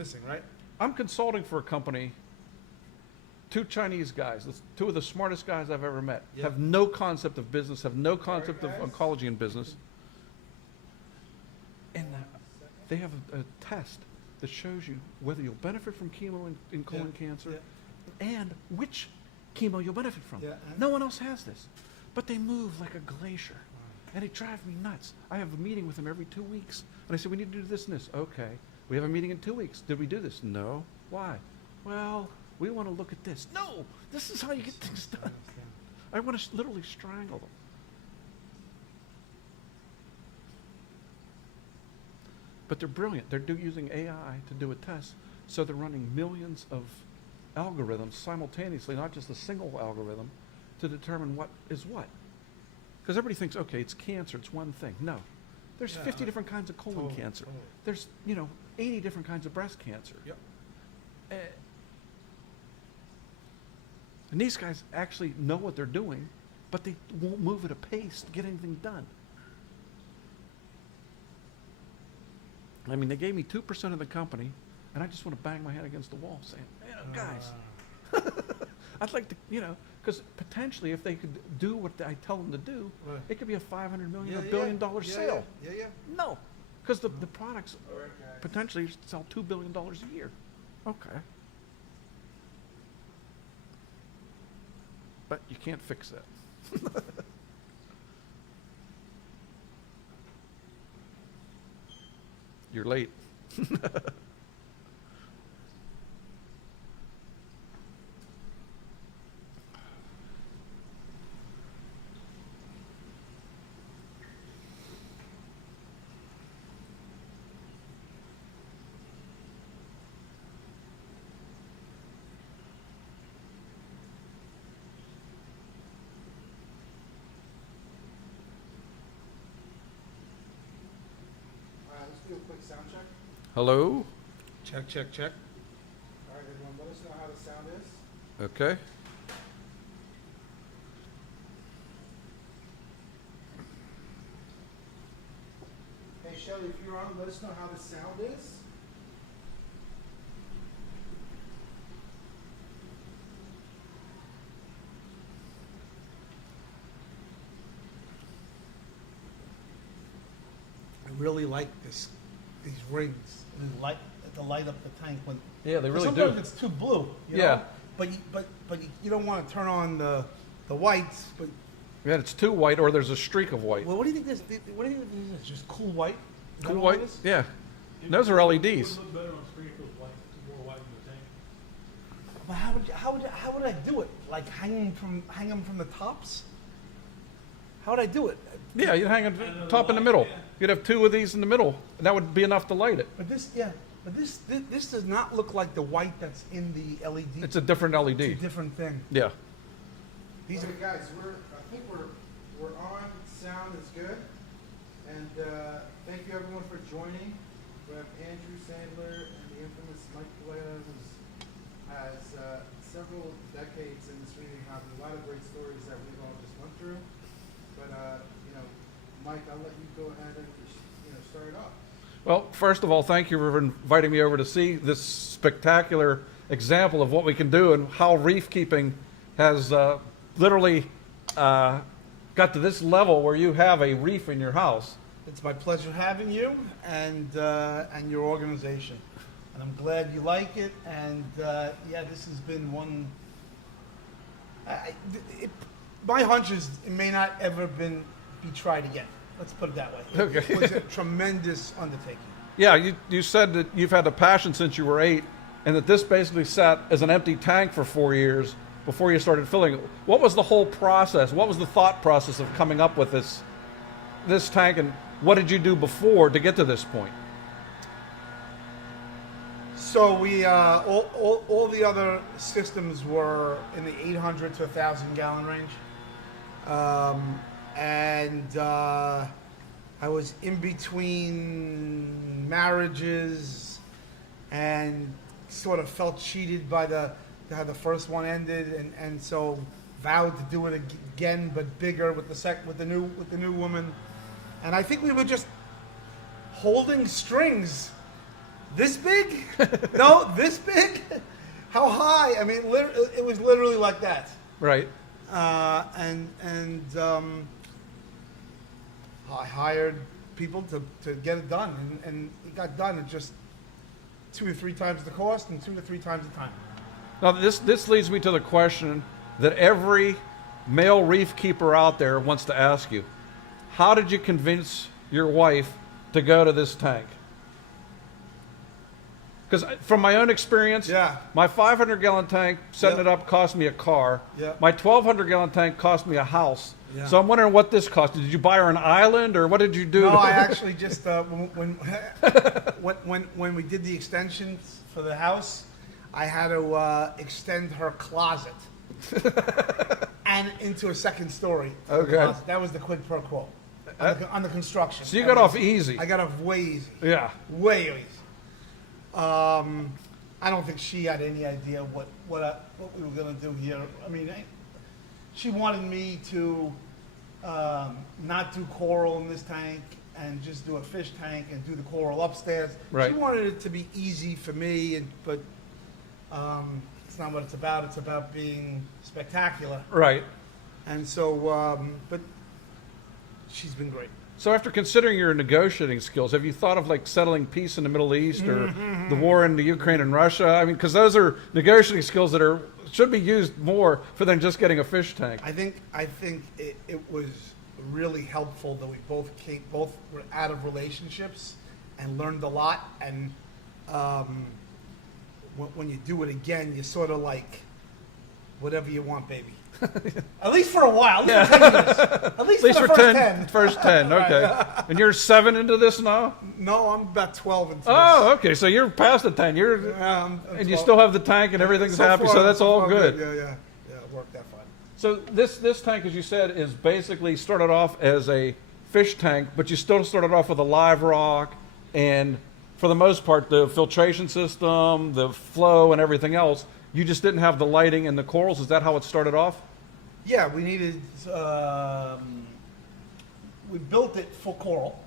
missing, right? I'm consulting for a company. Two Chinese guys, two of the smartest guys I've ever met, Yep. have no concept of business, have no concept of guys. oncology in business. And they have a test that shows you whether you'll benefit from chemo in colon cancer and which chemo you'll benefit from. Yeah, No one else has this. But they move like a glacier. And it drives me nuts. I have a meeting with them every 2 weeks. And I say, we need to do this and this. Okay. We have a meeting in 2 weeks. Did we do this? No. Why? Well, we want to look at this. No! This is how you get things done. I want to literally strangle them. But they're brilliant. They're using AI to do a test. So they're running millions of algorithms simultaneously, not just a single algorithm, to determine what is what. Because everybody thinks, okay, it's cancer, it's one thing. No. There's 50 different kinds of colon cancer. Totally. There's, 80 different kinds of breast cancer. Yep. And these guys actually know what they're doing, but they won't move at a pace to get anything done. I mean, they gave me 2% of the company, and I just want to bang my head against the wall saying, guys, I'd like to, because potentially if they could do what I tell them to do, Right. it could be a $500 million, $1 billion sale. Yeah. No, because the products All right, guys. potentially sell $2 billion a year. Okay. But you can't fix that. You're late. Let's do a quick sound check. Hello? Check. All right, everyone, let us know how the sound is. Okay. Hey, Shelly, if you're on, let us know how the sound is. I really like these rings. To light up the tank when. Yeah, they really sometimes do. it's too blue. You Yeah. know? But you don't want to turn on the whites. But Yeah, it's too white or there's a streak of white. well, what do you think this? What do you think this is? Just cool white? Is that Cool all white? it is? Yeah. Those are LEDs. Would look better on screen if it was white, more white in the tank. But how would I do it? Like hang them from the tops? How would I do it? Yeah, you'd hang it top in the middle. You'd have two of these in the middle, and that would be enough to light it. But this does not look like the white that's in the LED. It's a different It's a LED. different thing. Yeah. These Okay, guys, I think we're on. Sound is good, and thank you everyone for joining. We have Andrew Sandler and the infamous Mike Paletta, who has several decades in this reading hobby. A lot of great stories that we've all just went through. But Mike, I'll let you go ahead and start it off. Well, first of all, thank you for inviting me over to see this spectacular example of what we can do and how reef keeping has literally got to this level where you have a reef in your house. It's my pleasure having you and your organization, and I'm glad you like it. And this has been one. My hunch is it may not ever be tried again. Let's put it that way. Okay. It was a tremendous undertaking. Yeah, you said that you've had a passion since you were 8, and that this basically sat as an empty tank for 4 years before you started filling it. What was the whole process? What was the thought process of coming up with this tank, and what did you do before to get to this point? So we all the other systems were in the 800 to 1,000 gallon range, and I was in between marriages and sort of felt cheated by how the first one ended, and so vowed to do it again but bigger with the new woman, and I think we were just holding strings This big? No, this big? How high? I mean, it was literally like that. Right. I hired people to get it done, and it got done at just 2 to 3 times the cost and 2 to 3 times the time. Now, this leads me to the question that every male reef keeper out there wants to ask you. How did you convince your wife to go to this tank? Because from my own experience, Yeah. my 500-gallon tank, setting Yep. it up, cost me a car. Yep. My 1,200-gallon tank cost me a house. Yeah. So I'm wondering what this cost. Did you buy her an island, or what did you do? No, I actually just when we did the extensions for the house, I had to extend her closet and into a second story. Okay. Closet. That was the quid pro quo on the construction. So you got off easy. I got off way easy. Yeah. Way easy. I don't think she had any idea what we were gonna do here. I mean, she wanted me to not do coral in this tank and just do a fish tank and do the coral upstairs. Right. She wanted it to be easy for me, but it's not what it's about. It's about being spectacular. Right. And so, but she's been great. So after considering your negotiating skills, have you thought of like settling peace in the Middle East or the war in the Ukraine and Russia? I mean, because those are negotiating skills that should be used more for than just getting a fish tank. I think it was really helpful that we both were out of relationships and learned a lot. And when you do it again, you sort of like whatever you want, baby. At least for a while. At least for 10 years. At least for the first 10. First 10, okay. And you're 7 into this now? No, I'm about 12 into Oh, okay. So you're past the 10. this. And you 12. still have the tank and everything's happy, so that's all good. Yeah, it worked out fine. So this tank, as you said, is basically started off as a fish tank, but you still started off with a live rock and, for the most part, the filtration system, the flow, and everything else. You just didn't have the lighting and the corals. Is that how it started off? Yeah, we needed. We built it for coral,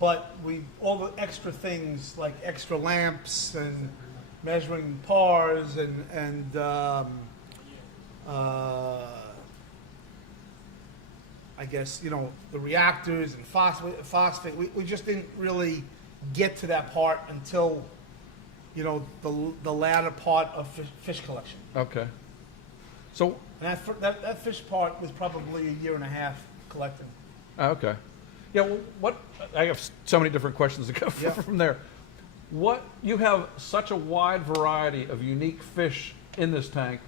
but all the extra things like extra lamps and measuring pars and I guess the reactors and phosphate. We just didn't really get to that part until the latter part of fish collection. Okay. So, And that fish part was probably a year and a half collecting. okay. Yeah, well, I have so many different questions to go Yeah. from there. You have such a wide variety of unique fish in this tank.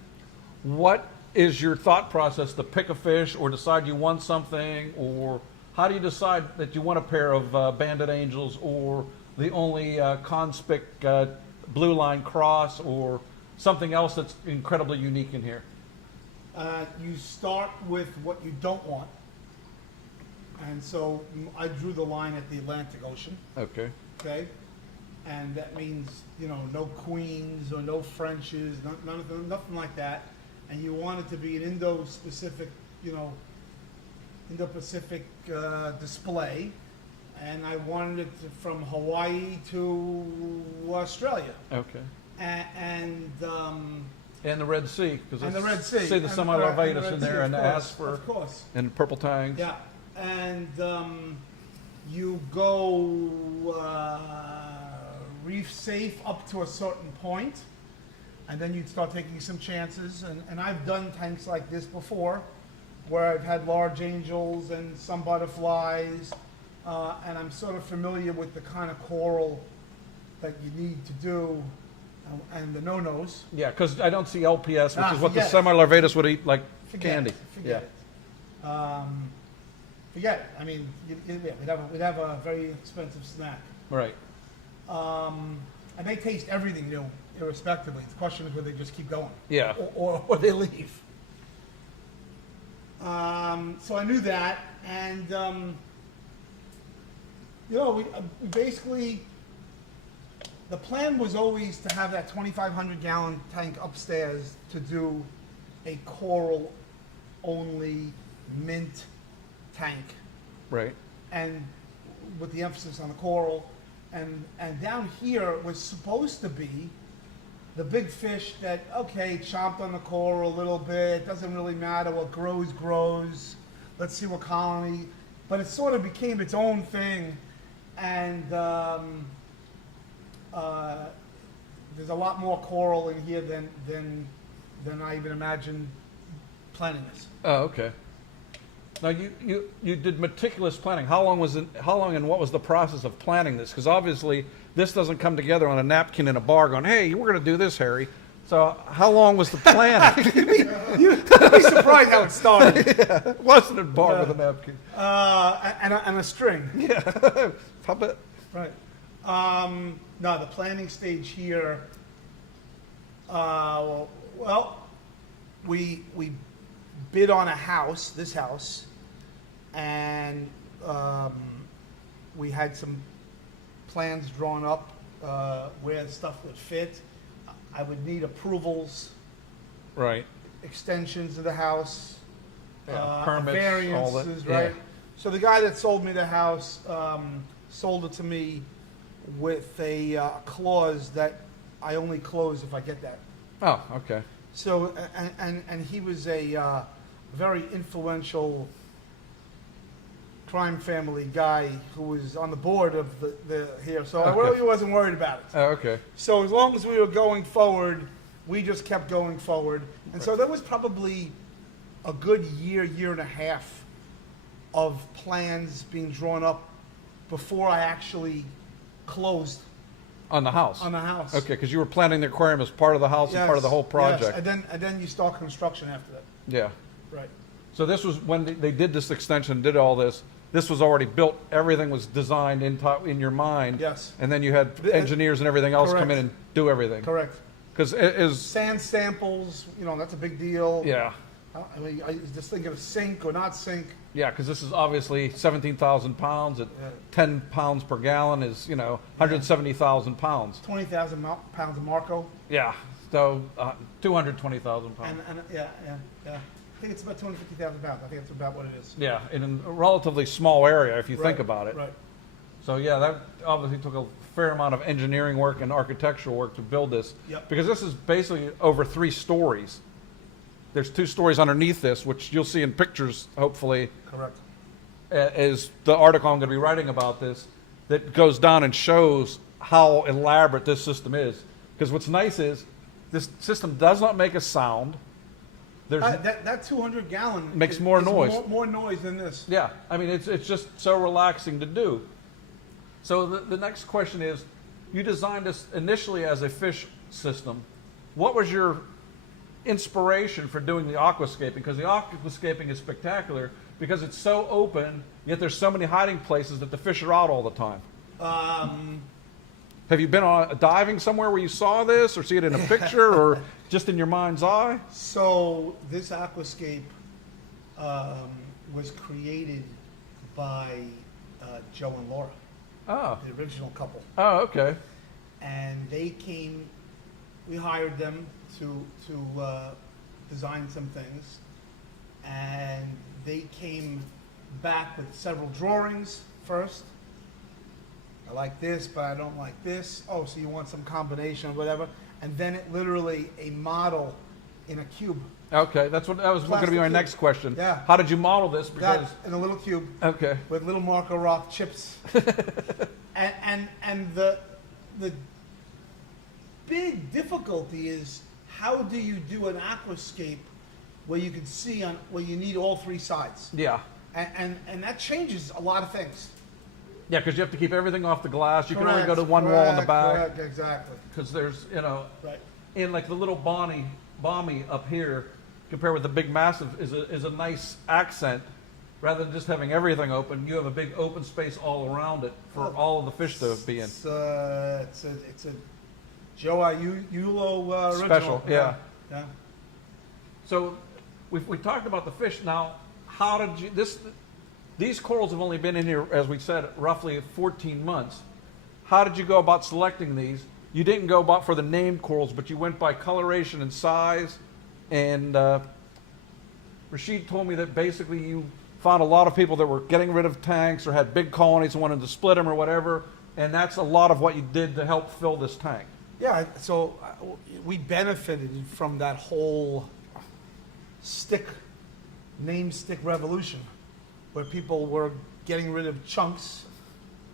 What is your thought process to pick a fish or decide you want something, or how do you decide that you want a pair of banded angels or the only conspic blue line cross or something else that's incredibly unique in here? You start with what you don't want. And so I drew the line at the Atlantic Ocean, Okay. okay? And that means, no queens or no Frenches, nothing like that. And you want it to be an Indo-Pacific display. And I wanted it from Hawaii to Australia. Okay. And And the Red Sea, because the Red Sea. see the And semi-larvatus Red in Sea, there and of the course, asper Of course. and purple tangs. Yeah, and you go reef safe up to a certain point, and then you start taking some chances. And I've done tanks like this before, where I've had large angels and some butterflies, and I'm sort of familiar with the kind of coral that you need to do, and the no-nos. Yeah, because I don't see LPS, which is what the forget it. semi-larvatus would eat like Forget candy. it. Forget it. Forget it. I mean, we'd have a very expensive snack. Right. And they taste everything new, irrespectively. The question is whether they just keep going. Yeah. Or they leave. So I knew that, and we basically, the plan was always to have that 2,500-gallon tank upstairs to do a coral-only mint tank, Right. and with the emphasis on the coral. and down here was supposed to be the big fish that, okay, chomped on the coral a little bit, doesn't really matter, what grows, let's see what colony, but it sort of became its own thing, and there's a lot more coral in here than I even imagined planning this. Oh, okay. Now you did meticulous planning. How long and what was the process of planning this? Because obviously this doesn't come together on a napkin in a bar going, hey, we're going to do this, Harry. So how long was the planning? You'd be surprised how it started. Yeah, it wasn't a bar with a napkin. And a string. Yeah. Puppet. Right. No, the planning stage here, well, we bid on a house, this house, and we had some plans drawn up where the stuff would fit. I would need approvals, Right. extensions of the house, Yeah, permits, all that. variances, Yeah. right? So the guy that sold me the house sold it to me with a clause that I only close if I get that. Oh, okay. So, and he was a very influential crime family guy who was on the board of the here. So I Okay. really wasn't worried about it. Oh, okay. So as long as we were going forward, we just kept going forward. And so there was probably a good year and a half of plans being drawn up before I actually closed On the house. on the house. Okay, because you were planning the aquarium as part of the house and part of the whole Yes, project. yes. And then you start construction after that. Yeah. Right. So this was when they did this extension, did all this. This was already built. Everything was designed in your mind. Yes. And then you had engineers and everything else come in Correct. and do everything. Correct. Because it is. Sand samples, that's a big deal. Yeah. I mean, I was just thinking of sink or not sink. Yeah, because this is obviously 17,000 pounds at Yeah. 10 pounds per gallon is 170,000 pounds. 20,000 pounds of Marco. Yeah. So 220,000 pounds. And yeah. I think it's about 250,000 pounds. I think that's about what it is. Yeah, in a relatively small area if you think Right, about it. Right. So yeah, that obviously took a fair amount of engineering work and architectural work to build this. Yep. Because this is basically over 3 stories. There's 2 stories underneath this, which you'll see in pictures, hopefully, Correct. is the article I'm going to be writing about this, that goes down and shows how elaborate this system is. Because what's nice is this system does not make a sound. There's That 200 gallon Makes more noise. More noise than this. Yeah, I mean, it's just so relaxing to do. So the next question is, you designed this initially as a fish system. What was your inspiration for doing the aquascaping? Because the aquascaping is spectacular because it's so open, yet there's so many hiding places that the fish are out all the time. Have you been on diving somewhere where you saw this, or see it in a picture, or just in your mind's eye? So this aquascape was created by Joe and Laura, Oh, the original couple, oh, okay. and they came. We hired them to design some things, and they came back with several drawings first. I like this, but I don't like this. Oh, so you want some combination of whatever. And then it literally a model in a cube. Okay, that was going to be my Plastic next cube. question. Yeah. How did you model this? Because That in a little cube okay, with little Marco Rock chips. and the big difficulty is how do you do an aquascape where you can see where you need all 3 sides. yeah, And that changes a lot of things. yeah, because you have to keep everything off the glass. You can only go to one wall in the back Correct, exactly. because there's Right. in like the little bommy up here compared with the big massive is a nice accent. Rather than just having everything open, you have a big open space all around it for all of the fish to be in. It's a Joe Iulo original. Special, yeah. Yeah. So we talked about the fish. Now, how did you these corals have only been in here, as we said, roughly 14 months. How did you go about selecting these? You didn't go about for the named corals, but you went by coloration and size. And Rashid told me that basically you found a lot of people that were getting rid of tanks or had big colonies and wanted to split them or whatever. And that's a lot of what you did to help fill this tank. Yeah, so we benefited from that whole name stick revolution, where people were getting rid of chunks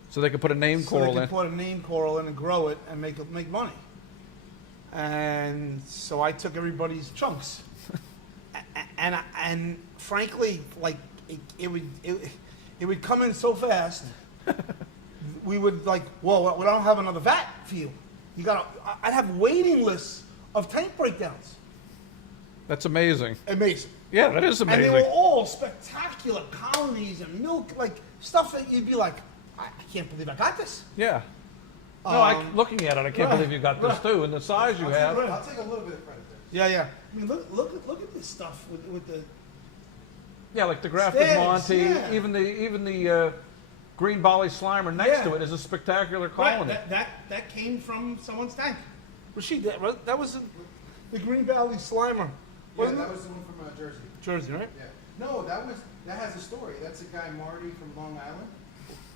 So they could put a name so coral they in. could put a name coral in and grow it and make money. And so I took everybody's chunks, and frankly, like it would come in so fast. We would like, well, we don't have another vat for you. You got. I'd have waiting lists of tank breakdowns. That's amazing. Amazing. Yeah, that is And they amazing. were all spectacular colonies and milk, like stuff that you'd be like, I can't believe I got this. Yeah. No, looking at it, I can't right, believe you got this right. too, and the size you have. I'll take a little bit of credit there. Yeah. I mean, look at this stuff with the. Yeah, like the grafted Stairs, Monty, yeah. even the green Bali Slimer next Yeah. to it is a spectacular colony. Right, that came from someone's tank. Rashid, that was the Green Valley Slimer. Yeah, Wasn't that it? was the one from Jersey. Jersey, right? Yeah. No, that has a story. That's a guy, Marty, from Long Island.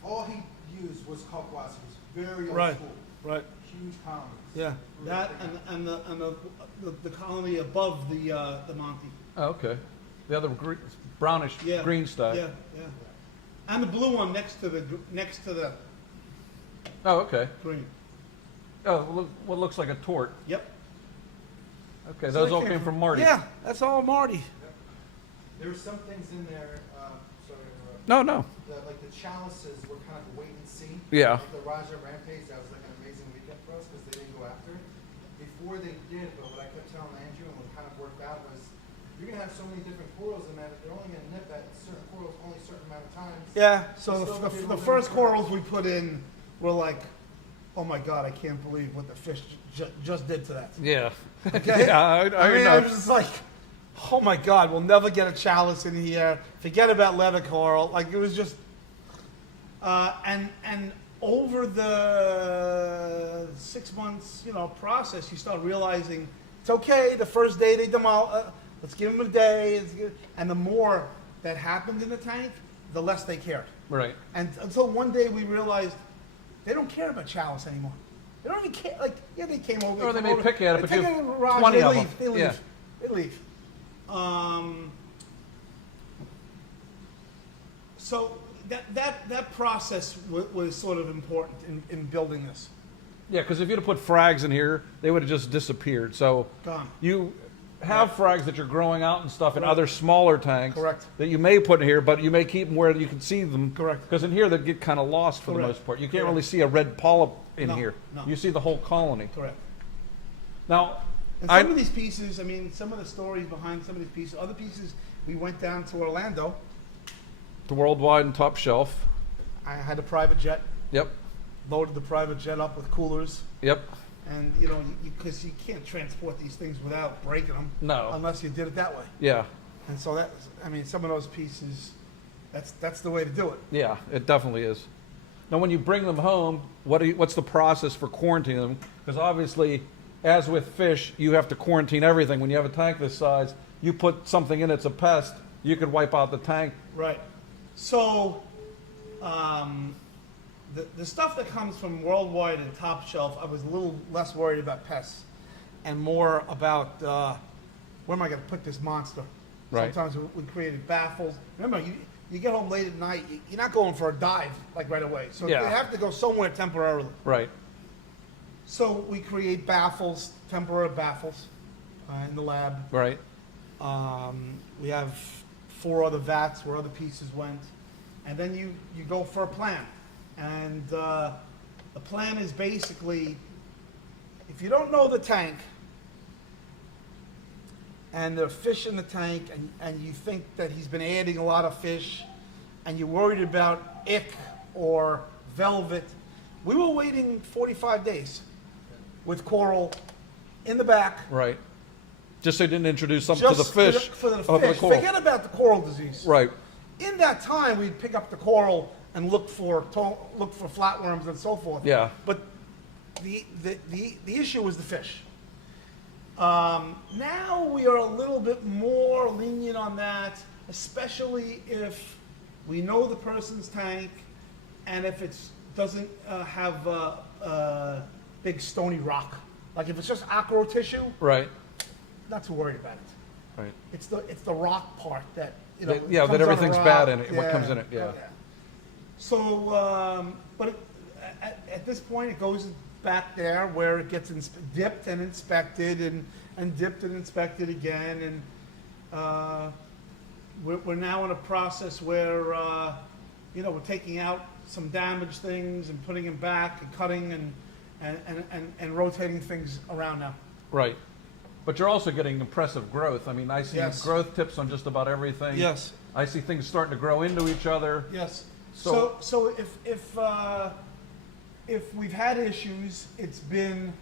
All he used was Kalkwas. It was very old Right. school. Right. Huge colonies. Yeah. That and the colony above the Monty. Oh, okay. The other brownish Yeah. green stuff. Yeah. And the blue one next to the Oh, okay. green. Oh, what looks like a tort. Yep. Okay, So those they all came from Marty. Yeah, that's all Marty. There were some things in there, sorry to interrupt, No. like the chalices were kind of wait and see. Yeah. Like the Raja Rampage, that was like an amazing weekend for us because they didn't go after it. Before they did, but what I kept telling Andrew and what kind of worked out was, you're gonna have so many different corals in that you're only gonna nip at certain corals only a certain amount of times. Yeah. So Still be the able to first do it. corals we put in were like, oh my God, I can't believe what the fish just did to that. Yeah. Okay? Yeah, I mean, know. I was just like, oh my God, we'll never get a chalice in here. Forget about leather coral. Like it was just, and over the 6 months, process, you start realizing it's okay. The first day they let's give them a day. And the more that happened in the tank, the less they cared. Right. And until one day we realized they don't care about chalice anymore. They don't even care. Like, yeah, they came over. Or they come may over, pick at it, they but pick you at have the garage, 20 they of leave, them. They leave. Yeah. They leave. So that process was sort of important in building this. Yeah, because if you'd have put frags in here, they would have just disappeared. So Gone. you have frags that you're growing out and stuff in other smaller tanks. Correct. That you may put in here, but you may keep them where you can see them. Correct. Because in here they get kind of lost for the Correct. most part. You can't Correct. really see a red polyp in No, here. no. You see the whole colony. Correct. Now, And some of these pieces, I mean, some of the stories behind some of these pieces, other pieces, we went down to Orlando. the worldwide and top shelf. I had a private jet, Yep. loaded the private jet up with coolers. Yep. And, because you can't transport these things without breaking them. No. Unless you did it that way. Yeah. And so some of those pieces, that's the way to do it. Yeah, it definitely is. Now, when you bring them home, what's the process for quarantining them? Because obviously, as with fish, you have to quarantine everything. When you have a tank this size, you put something in it's a pest, you could wipe out the tank. Right. So, the stuff that comes from worldwide and top shelf, I was a little less worried about pests and more about where am I going to put this monster? Right. Sometimes we created baffles. Remember, you get home late at night, you're not going for a dive like right away. So Yeah. they have to go somewhere temporarily. Right. So we create baffles, temporary baffles, in the lab. Right. We have 4 other vats where other pieces went, and then you go for a plan. And the plan is basically, if you don't know the tank, and there are fish in the tank, and you think that he's been adding a lot of fish, and you're worried about ick or velvet, we were waiting 45 days with coral in the back. Right. Just so you didn't introduce something to the Just fish. for the of fish. coral. Forget about the coral disease. Right. In that time, we'd pick up the coral and look for flatworms and so forth. Yeah. But the issue was the fish. Now we are a little bit more lenient on that, especially if we know the person's tank, and if it's doesn't have big stony rock. Like if it's just aqua tissue, Right, not too worried about it. right. It's the rock part that, you know. Yeah, comes that out of everything's rock. bad in it, what comes in it, yeah. So, but at this point, it goes back there where it gets dipped and inspected and dipped and inspected again. And we're now in a process where, you know, we're taking out some damaged things and putting them back and cutting and rotating things around now. Right. But you're also getting impressive growth. I mean, I see Yes. growth tips on just about everything. Yes. I see things starting to grow into each other. Yes. So- So if we've had issues, it's been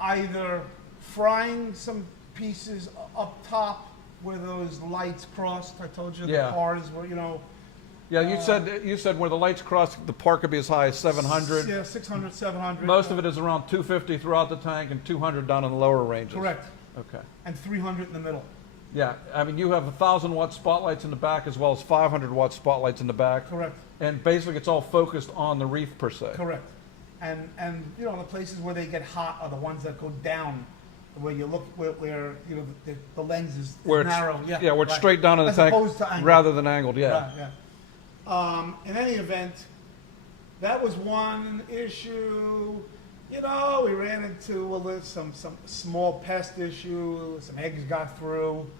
either frying some pieces up top where those lights crossed. I told you Yeah. the cars were, you know. Yeah, you said where the lights cross, the park could be as high as 700. Yeah, 600, 700. Most of it is around 250 throughout the tank and 200 down in the lower ranges. Correct. Okay. And 300 in the middle. Yeah, I mean, you have 1,000-watt spotlights in the back as well as 500-watt spotlights in the back. Correct. And basically, it's all focused on the reef per se. Correct. And you know, the places where they get hot are the ones that go down, where you look where you know the lens is Where it's, narrow. where it's right. straight down in the As tank opposed to angled. rather than angled. Yeah. Right, yeah. In any event, that was one issue. You know, we ran into some small pest issue. Some eggs got through,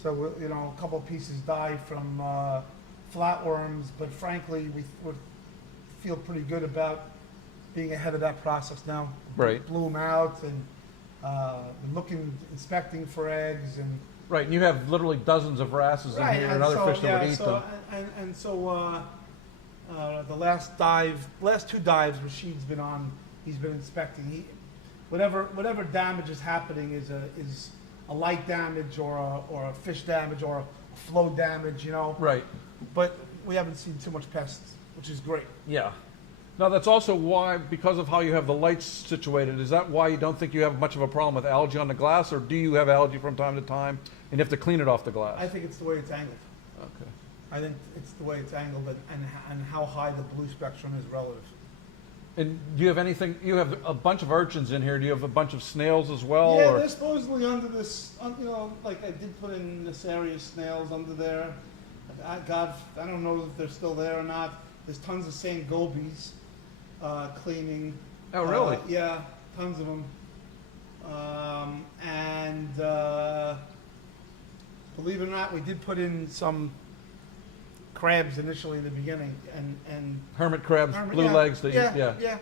so you know, a couple of pieces died from flatworms. But frankly, we feel pretty good about being ahead of that process now. Right. Blew them out and been looking, inspecting for eggs and. Right, and you have literally dozens of wrasses in here and other fish that would eat them. And so the last two dives Rashid's been on, he's been inspecting. Whatever damage is happening is a light damage or a fish damage or a flow damage, you know. Right. But we haven't seen too much pests, which is great. Yeah. Now, that's also why, because of how you have the lights situated, is that why you don't think you have much of a problem with algae on the glass, or do you have algae from time to time and you have to clean it off the glass? I think it's the way it's angled. Okay. I think it's the way it's angled and how high the blue spectrum is relative. And do you have anything, you have a bunch of urchins in here, do you have a bunch of snails as well? Yeah, or? they're supposedly under this, you know, like I did put in this area snails under there. I don't know if they're still there or not. There's tons of St. Gobies cleaning. Oh, really? Yeah, tons of them. Believe it or not, we did put in some crabs initially in the beginning, and Hermit crabs, blue yeah, legs, yeah.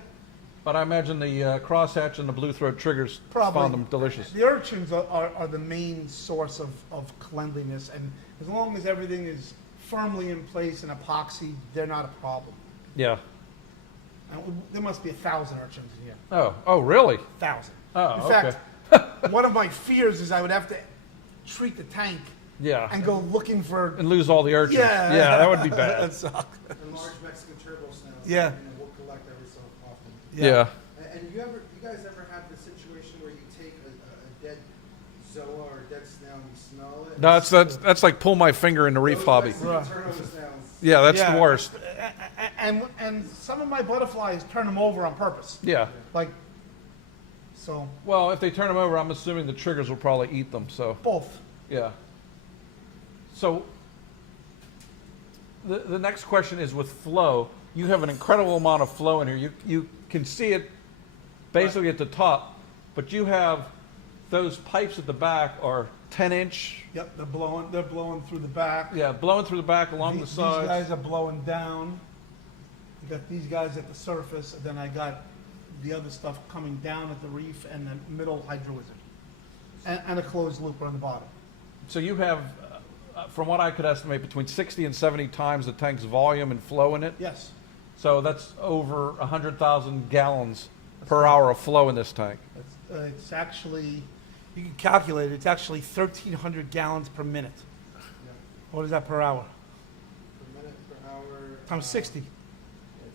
But I imagine the crosshatch and the blue throat triggers Probably. found them delicious. The urchins are the main source of cleanliness, and as long as everything is firmly in place and epoxy, they're not a problem. Yeah. And there must be 1,000 urchins in here. Oh, really? 1,000. Oh, In okay. fact, one of my fears is I would have to treat the tank Yeah. and go looking for. And lose all the urchins. Yeah, Yeah, that would be bad. That sucks. And large Mexican turbo snails. Yeah. You know, we'll collect every so often. Yeah. And you guys ever have the situation where you take a dead zoa or a dead snail and you smell it? No, that's like pull my finger in the reef Those hobby. Mexican Right. turbo snails. Yeah, that's Yeah. the worst. And some of my butterflies turn them over on purpose. Yeah. Like, so Well, if they turn them over, I'm assuming the triggers will probably eat them. So both. yeah. So the next question is with flow. You have an incredible amount of flow in here. You can see it basically at the top, but you have those pipes at the back are 10-inch. Yep, they're blowing through the back. Yeah, blowing through the back along the These sides. guys are blowing down. I got these guys at the surface, and then I got the other stuff coming down at the reef and the middle hydro wizard, and a closed loop on the bottom. So you have, from what I could estimate, between 60 and 70 times the tank's volume and flow in it. Yes, So that's over 100,000 gallons per hour of flow in this tank. it's actually, you can calculate it. It's actually 1,300 gallons per minute. Yeah. What is that per hour? Per minute, per hour. Times 60. Yeah,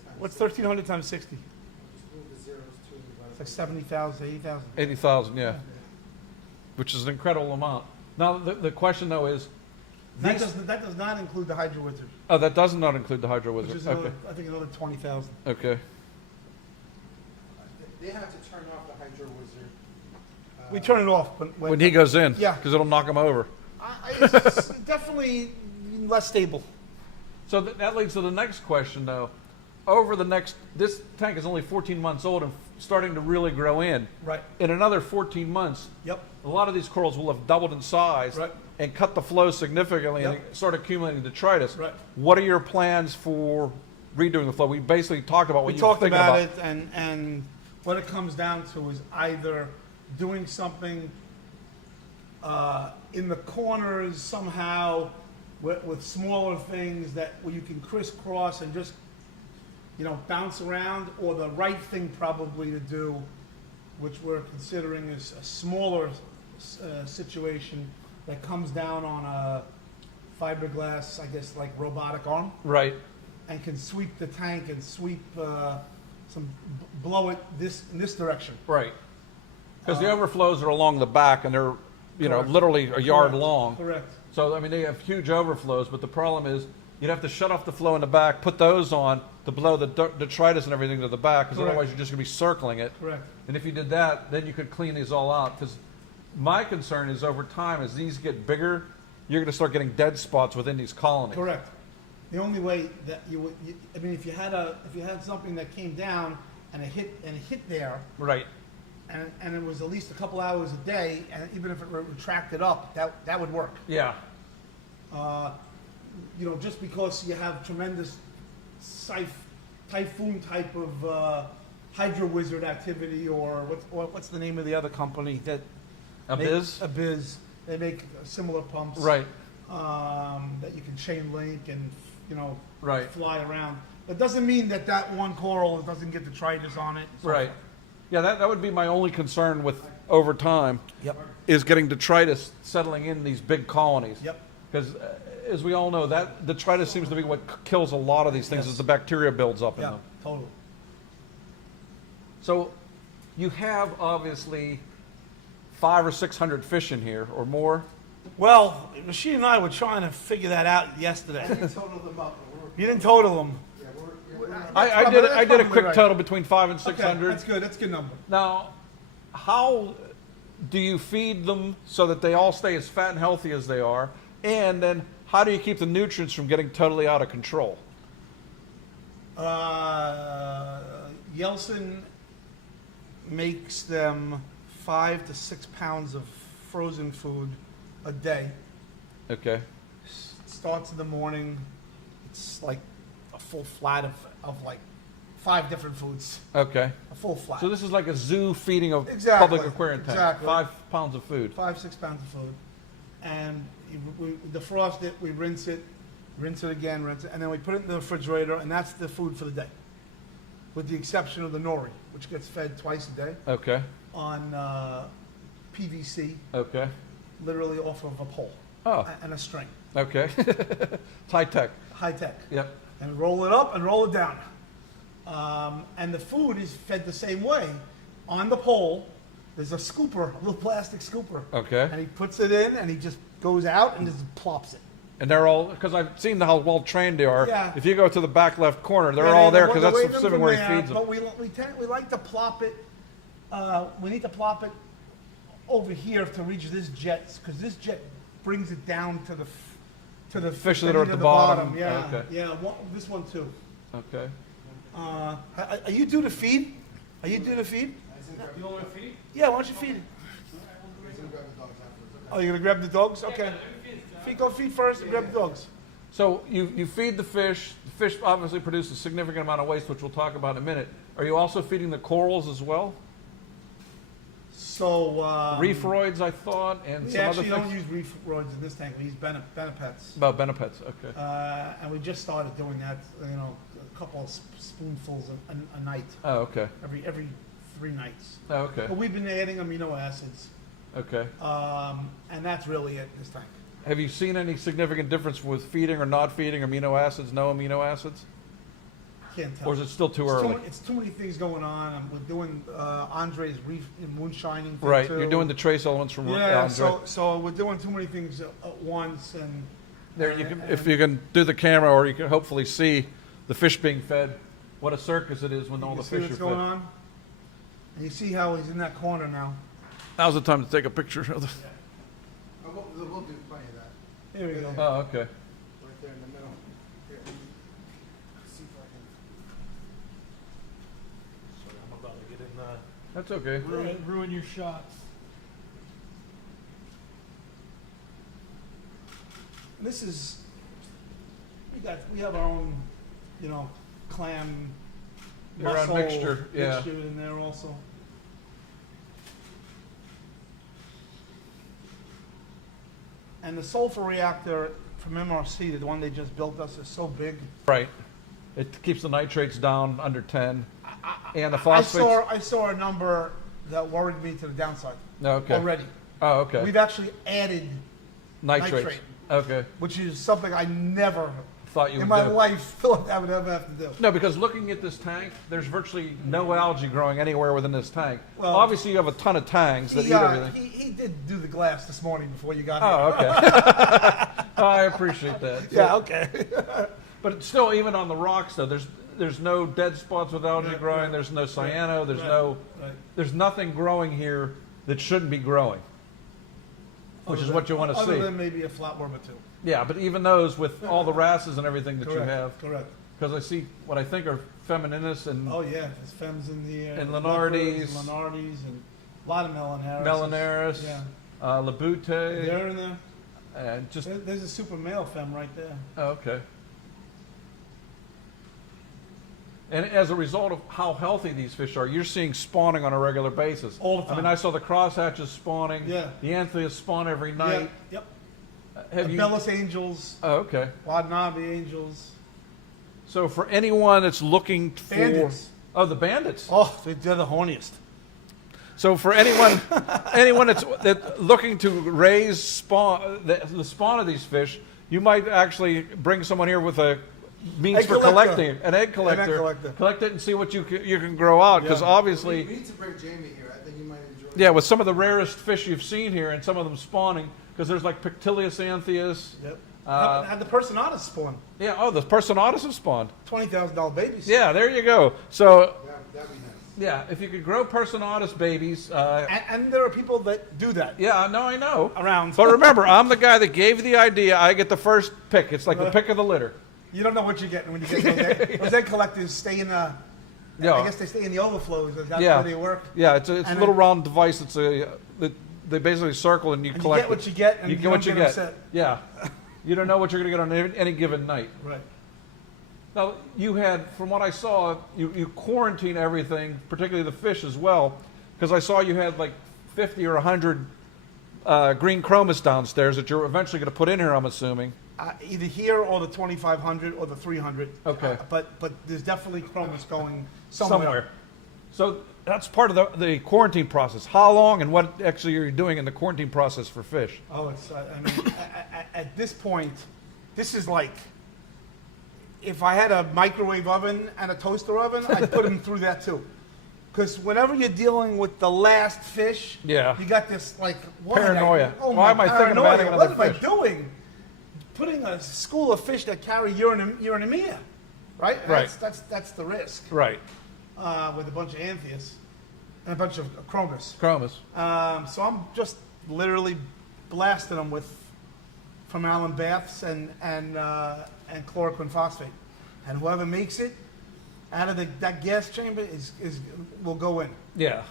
times What's 60. 1,300 times 60? Just move the zeros to and divide It's like by 70,000, 80,000. 80,000, yeah, which is an incredible amount. Now, the question, though, is... That these- does not include the hydro wizard, Oh, that does not include the hydro which wizard. is Okay. another, I think another 20,000. Okay. they have to turn off the Hydro Wizard. We turn it off When he goes in, Yeah. because it'll knock him over. It's definitely less stable. So that leads to the next question, though. Over the next, this tank is only 14 months old and starting to really grow in. Right. In another 14 months, Yep. a lot of these corals will have doubled in size Right. and cut the flow significantly and Yep. start accumulating detritus. Right. What are your plans for redoing the flow? We basically talked about what We you were talked thinking about about. it, and what it comes down to is either doing something in the corners somehow with smaller things where you can crisscross and just, you know, bounce around, or the right thing probably to do, which we're considering is a smaller situation that comes down on a fiberglass, I guess, like robotic arm, Right. and can sweep the tank and sweep blow it in this direction. Right. Because the overflows are along the back and they're, you know, Correct. literally a yard Correct. long. Correct. So, I mean, they have huge overflows, but the problem is you'd have to shut off the flow in the back, put those on to blow the detritus and everything to the back, because Correct. otherwise you're just going to be circling it. Correct. And if you did that, then you could clean these all out. Because my concern is over time, as these get bigger, you're going to start getting dead spots within these colonies. Correct. The only way that I mean, if you had something that came down and it hit there, Right. and it was at least a couple hours a day, and even if it retracted up, that would work. Yeah. You know, just because you have tremendous typhoon type of Hydro Wizard activity, or what's the name of the other company that Abyss? Abyss. They make similar pumps. Right. That you can chain link and, you know, Right. fly around. That doesn't mean that one coral doesn't get detritus on it. and so Right. forth. Yeah, that would be my only concern with over time. Yep. Is getting detritus settling in these big colonies. Yep. Because as we all know, that detritus seems to be what kills a lot of these things Yes. as the bacteria builds up in Yeah. them. Totally. So you have obviously 500 or 600 fish in here or more. Well, Rashid and I were trying to figure that out yesterday. We total them up. and You didn't total them. I did a probably quick right. total between 500 and Okay, 600. that's good. That's a good number. Now, how do you feed them so that they all stay as fat and healthy as they are? And then how do you keep the nutrients from getting totally out of control? Yeltsin makes them 5 to 6 pounds of frozen food a day. Okay. Starts in the morning. It's like a full flat of like 5 different foods. Okay. A full flat. So this is like a zoo feeding of Exactly, public aquarium tank. exactly. 5 pounds of food. 5, 6 pounds of food. And we defrost it, we rinse it again, and then we put it in the refrigerator, and that's the food for the day. With the exception of the Nori, which gets fed twice a day Okay. on PVC, Okay. literally off of a pole Oh. and a string. Okay. It's high tech. High tech. Yep. And roll it up and roll it down. And the food is fed the same way. On the pole, there's a scooper, a little plastic scooper. Okay. And he puts it in, and he just goes out and just plops it. And they're all, because I've seen how well trained they are. Yeah. If you go to the back left corner, they're Yeah, all they- there because they that's wave them specifically from where there, he feeds them. But we like to plop it. We need to plop it over here to reach this jet, because this jet brings it down to the Fish that are at the bottom. Yeah, Okay. yeah. This one too. Okay. Are you due to feed? Are you due to feed? You want me to feed? Yeah. Why don't you feed it? Oh, you're gonna grab the dogs? Okay. Go feed first and grab the dogs. So you feed the fish. The fish obviously produce a significant amount of waste, which we'll talk about in a minute. Are you also feeding the corals as well? So Reefroids, I thought, and we some other actually don't things. use reef rods in this tank. We use Benepets. About Benepets, okay. And we just started doing that, you know, a couple of spoonfuls a night, Oh, okay. every 3 nights. Oh, okay. But we've been adding amino acids, Okay. and that's really it this tank. Have you seen any significant difference with feeding or not feeding amino acids, no amino acids? Can't tell. Or is it still too early? It's too many things going on. We're doing Andre's reef moonshining thing Right, too. you're doing the trace elements from Yeah, Andre. so we're doing too many things at once, and There, you can, if you can do the camera, or you can hopefully see the fish being fed. What a circus it is when you all can the see fish what's are going fed. on. And you see how he's in that corner now. Now's the time to take a picture of the. We'll do plenty of that. Here we go. Oh, okay. Right there in the middle. Here, let me see if I Sorry, I'm about to get in, That's okay. ruin your shots. This is, we have our own, clam Your own mussel mixture, yeah. mixture in there also. And the sulfur reactor from MRC, the one they just built us, is so big. Right. It keeps the nitrates down under 10. And the phosphates. I saw a number that worried me to the downside Okay. already. Oh, okay. We've actually added Nitrates. nitrate. Okay. which is something I never Thought you in would my do. life thought I would ever have to do. No, because looking at this tank, there's virtually no algae growing anywhere within this tank. Well, Obviously, you have a ton of tanks that eat everything. He did do the glass this morning before you got Oh, here. okay. I appreciate that. Yeah, okay. But it's still, even on the rocks, though, there's no dead spots with algae Right, growing. right. There's no cyano. There's Right. there's nothing growing here that shouldn't be growing, which is what you want to Other see. than maybe a flatworm or two. Yeah, but even those with all the wrasses and everything that you Correct, have, Correct. because I see what I think are femininus and Oh yeah, there's fems in here. And there's Lenardes. leopards, Lenardes, and a lot of Melanaris. Melanaris, Yeah. Labute, They're in there. and just There's a super male fem right there. oh, okay. And as a result of how healthy these fish are, you're seeing spawning on a regular basis. All the I mean, time. I saw the crosshatches spawning. Yeah. The antheas spawn every night. Yep. Have The you? Bellis angels, Oh, okay. Wadnabe angels, So for anyone that's looking for bandits. oh, the bandits. Oh, they're the horniest. So for anyone, that's looking to raise spawn, the spawn of these fish, you might actually bring someone here with a means Egg for collector. collecting an egg collector, collector. collect it and see what you can grow out. Because Yeah. obviously, We need to bring Jamie here. I think he might enjoy it. yeah, with some of the rarest fish you've seen here, and some of them spawning, because there's like Pictilius anthias. Yep. Uh, Had the Personatus spawn. Yeah. Oh, the Personatus have spawned. $20,000 babies. Yeah. There you go. So That'd be nice. yeah, if you could grow Personatus babies. And there are people that do that Yeah. No, I know. around. But remember, I'm the guy that gave you the idea. I get the first pick. It's like the pick of the litter. You don't know what you're getting when you get those egg. Those egg collectors stay in the. Yeah. I guess they stay in the overflows. That's Yeah. where they work. Yeah, it's a And little then- round device. That they basically circle and you And you collect get what it. you get, and You you get what don't you get get. upset. Yeah. You don't know what you're going to get on any given night. Right. Now, you had, from what I saw, you quarantine everything, particularly the fish as well, because I saw you had like 50 or 100 green chromis downstairs that you're eventually going to put in here, I'm assuming. Either here or the 2,500 or the 300. Okay. But there's definitely chromis going somewhere. So that's part of the quarantine process. How long and what actually are you doing in the quarantine process for fish? Oh, it's. I mean, at this point, this is like. If I had a microwave oven and a toaster oven, I'd put them through that too. Because whenever you're dealing with the last fish, Yeah. you got this like what Paranoia. Oh Why my am I thinking about paranoia. adding What another am I fish? doing? Putting a school of fish that carry uranemia, right? Right. That's the risk Right. with a bunch of anthias and a bunch of chromis. Chromis. So I'm just literally blasting them with formalin baths and chloroquine phosphate, and whoever makes it out of that gas chamber will go in. Yeah.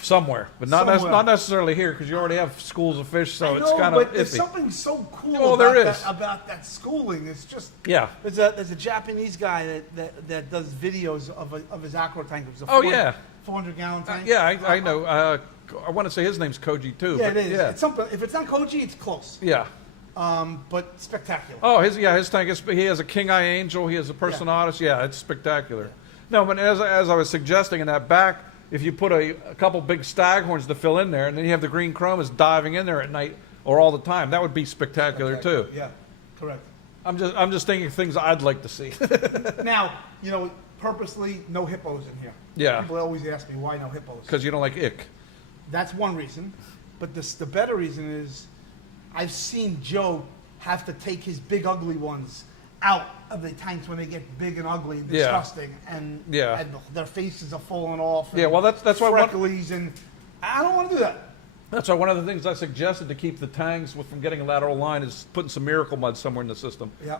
Somewhere, but Somewhere. not necessarily here because you already have schools of fish, so I it's know, kind but of there's iffy. something so cool Oh, there is. about that schooling. It's just Yeah. there's a Japanese guy that does videos of his aqua tank. It was a Oh, yeah. 400-gallon tank. Yeah, I know. I want to say his name's Koji too. Yeah, but it is. Yeah. It's something. If it's not Koji, it's close. Yeah. But spectacular. Oh, his tank is. He has a king eye angel. He has a personatus. Yeah, it's spectacular. No, but as I was suggesting in that back, if you put a couple big staghorns to fill in there, and then you have the green chromis diving in there at night or all the time, that would be spectacular too. Yeah, correct. I'm just thinking of things I'd like to see. Now, purposely no hippos in here. Yeah. People always ask me why no hippos. Because you don't like ick. That's one reason, but the better reason is I've seen Joe have to take his big ugly ones out of the tanks when they get big and ugly and Yeah. disgusting, and Yeah. and their faces are falling off. And Yeah, well, that's why freckles, and I don't want to do that. that's why one of the things I suggested to keep the tanks from getting a lateral line is putting some Miracle Mud somewhere in the system. Yeah.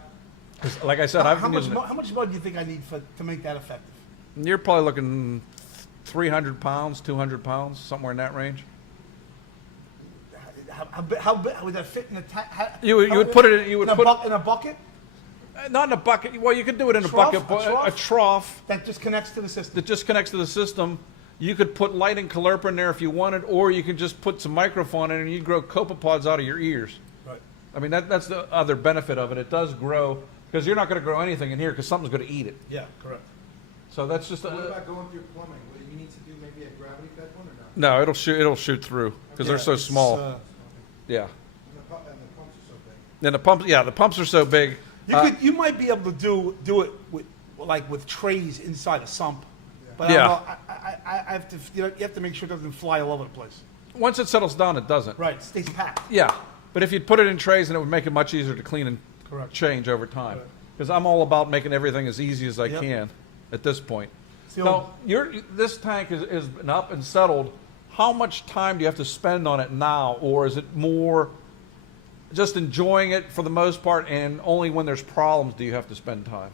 'Cause like I said, I've been using it. How much mud do you think I need to make that effective? You're probably looking 300 pounds, 200 pounds, somewhere in that range. How big would that fit in a tank? You would put it in- you would put- in a bucket Not in a bucket. Well, you could do it in a Trough? bucket, A but trough? a trough that just connects to the system. that just connects to the system. You could put light and chlorper in there if you wanted, or you could just put some microfauna in and you grow copepods out of your ears. Right. I mean, that's the other benefit of it. It does grow, because you're not going to grow anything in here because something's going to eat it. Yeah, correct. So that's just What about going through plumbing? Will you need to do maybe a gravity fed one or not? no. It'll shoot through because they're so small. Yeah. And the pumps are so big. And the pumps are so big. You might be able to do it with trays inside a sump, but Yeah. I have to. You have to make sure it doesn't fly all over the place. Once it settles down, it doesn't. Right, it stays packed. Yeah, but if you'd put it in trays, then it would make it much easier to clean and Correct. change over time. Right. Because I'm all about making everything as easy as I Yep. can at this point. So- Now, this tank is been up and settled. How much time do you have to spend on it now, or is it more just enjoying it for the most part, and only when there's problems do you have to spend time?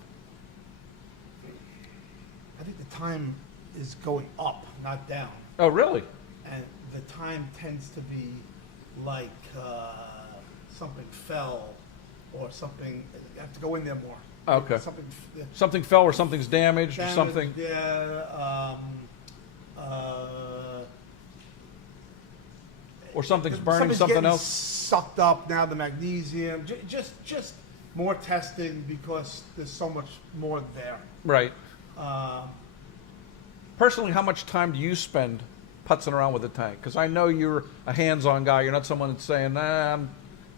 I think the time is going up, not down, Oh, really? and the time tends to be like something fell or something. You have to go in there more. Okay. Something. Something fell or something's damaged or Damage, something? Yeah. Or something's burning Something's something getting else? sucked up now. The magnesium. Just more testing because there's so much more there. Right. Um, Personally, how much time do you spend putzing around with the tank? Because I know you're a hands-on guy. You're not someone that's saying, I'm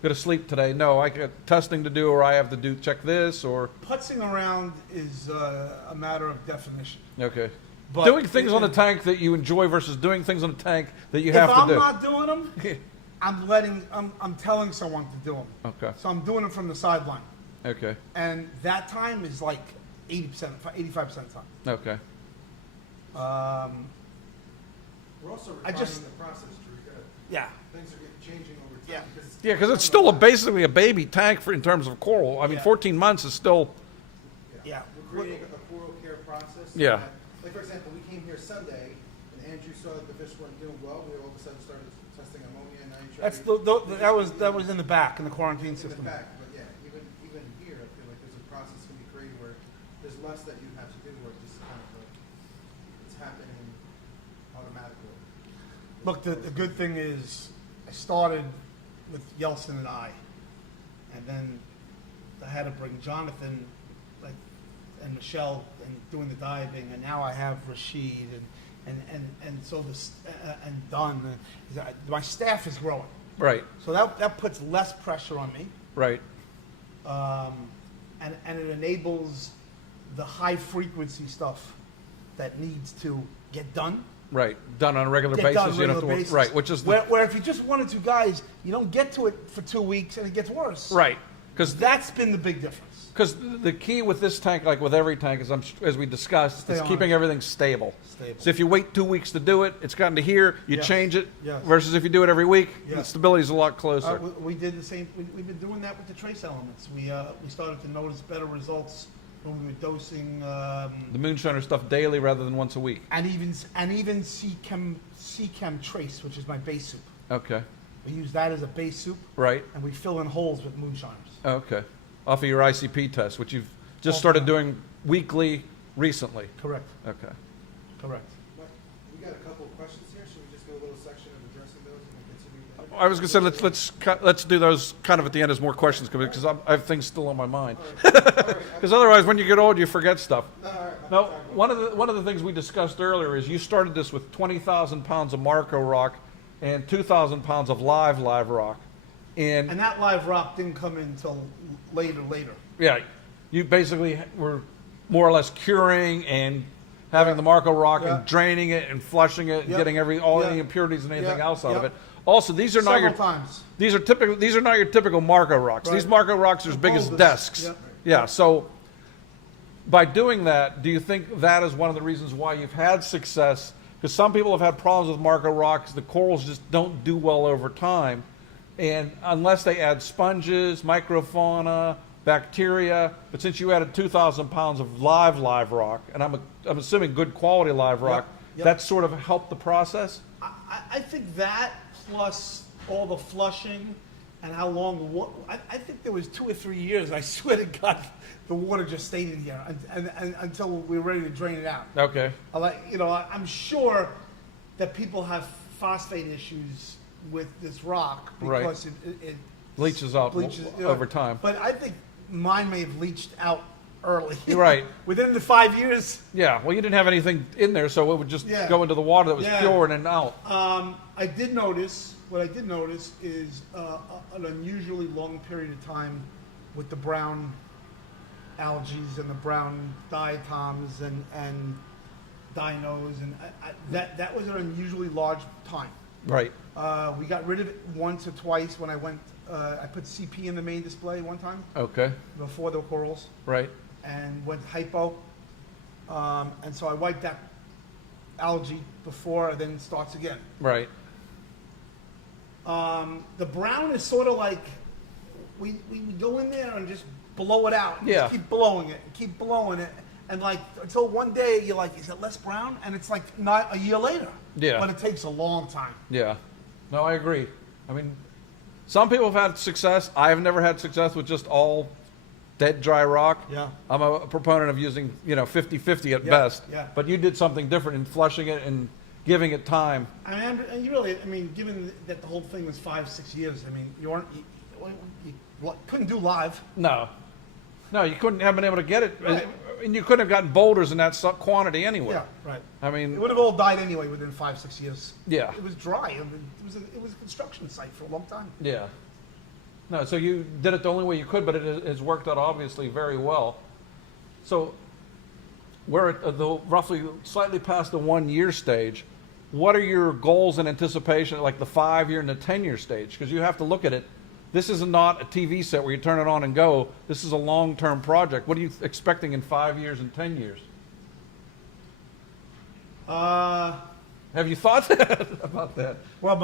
going to sleep today. No, I got testing to do, or I have to check this, or... putzing around is a matter of definition. Okay. But doing things on the tank that you enjoy versus doing things on the tank that you have if to I'm do. not doing them, I'm telling someone to do them. Okay. So I'm doing them from the sideline, Okay. and that time is like 80%, 85% time. Okay. We're also I refining just- the process, Drew. Yeah. Things are changing over time. Yeah. Yeah, because it's still basically a baby tank in terms of coral. I mean, Yeah. 14 months is still... Yeah. We're creating a coral care process. Yeah. Like, for example, we came here Sunday, and Andrew saw that the fish weren't doing well. We all of a sudden started testing ammonia and nitrate. That was in the back in the quarantine In the system. back, but yeah, even here, I feel like there's a process can be created where there's less that you have to do, where it just kind of like, it's happening automatically. Look, the good thing is I started with Yeltsin and I, and then I had to bring Jonathan and Michelle and doing the diving, and now I have Rashid and so this and Dunn. My staff is growing, Right. so that puts less pressure on me, Right. and it enables the high frequency stuff that needs to get done. Right. Done on a regular Get basis. done You don't have regular to basis. Right. Which is the... where if you just one or two guys, you don't get to it for 2 weeks and it gets worse. Right. Because That's been the big difference. the key with this tank, like with every tank, as we discussed, Stay is on keeping it. everything stable. Stable. So if you wait 2 weeks to do it, it's gotten to here, you Yes. change it, Yes. versus if you do it every week, the Yes. stability is a lot closer. We did the same. We've been doing that with the trace elements. We started to notice better results when we were dosing The moonshiner stuff daily rather than once a week. and even C-Chem Trace, which is my base soup. Okay. We use that as a base soup, Right. and we fill in holes with moonshiners. Okay. Off of your ICP test, which you've just Off started that. doing weekly recently. Correct. Okay. Correct. But we got a couple of questions here. Should we just go a little section of addressing those and then continue? I was going to say let's do those kind of at the end as more questions come in, because I have things still on my mind. All right. Because otherwise, when you get old, you forget stuff. All right. Now, one of the things we discussed earlier is you started this with 20,000 pounds of Marco rock and 2,000 pounds of live rock, and And that live rock didn't come in until later. yeah, you basically were more or less curing and having the Marco rock Yeah. and draining it and flushing it and Yep. getting all Yep. the impurities and anything Yep. else out of Yep. it. Also, these are not Several your times. these are not your typical Marco rocks. Right. These Marco rocks are as big as Bulbous. desks. Yep. Yeah, so by doing that, do you think that is one of the reasons why you've had success? Because some people have had problems with marco rocks. The corals just don't do well over time. And unless they add sponges, microfauna, bacteria, but since you added 2,000 pounds of live rock, and I'm assuming good quality live rock, Yep. that sort of helped the process? I think that plus all the flushing and how long I think there was 2 or 3 years, I swear to God, the water just stayed in here and until we were ready to drain it out. Okay. I'm sure that people have phosphate issues with this rock because it Leaches out over time. But I think mine may have leached out early. You're right. Within the 5 years. Yeah, well, you didn't have anything in there, so it would just go into the water that was pure and then out. I did notice, what I did notice is an unusually long period of time with the brown algae and the brown diatoms and dinos, and that was an unusually large time. Right. We got rid of it once or twice when I went, I put CP in the main display one time Okay. before the corals Right. and went hypo. And so I wiped that algae before it then starts again. Right. The brown is sort of like, we go in there and just blow it out. Yeah. Just keep blowing it, keep blowing it. And like, until one day you're like, is it less brown? And it's like not a year later. Yeah. But it takes a long time. Yeah. No, I agree. I mean, some people have had success. I have never had success with just all dead, dry rock. Yeah. I'm a proponent of using, 50-50 at Yeah, best. yeah. But you did something different in flushing it and giving it time. And you really, given that the whole thing was 5-6 years, you couldn't do live. No. No, you couldn't have been able to get it. Right. And you couldn't have gotten boulders in that quantity anyway. Yeah, right. I mean, It would have all died anyway within 5-6 years. Yeah. It was dry. It was a construction site for a long time. yeah. No, so you did it the only way you could, but it has worked out obviously very well. So we're at the roughly slightly past the 1 year stage. What are your goals and anticipation, like the 5 year and the 10-year stage? Because you have to look at it. This is not a TV set where you turn it on and go. This is a long-term project. What are you expecting in 5 years and 10 years? Have you thought about that? Well,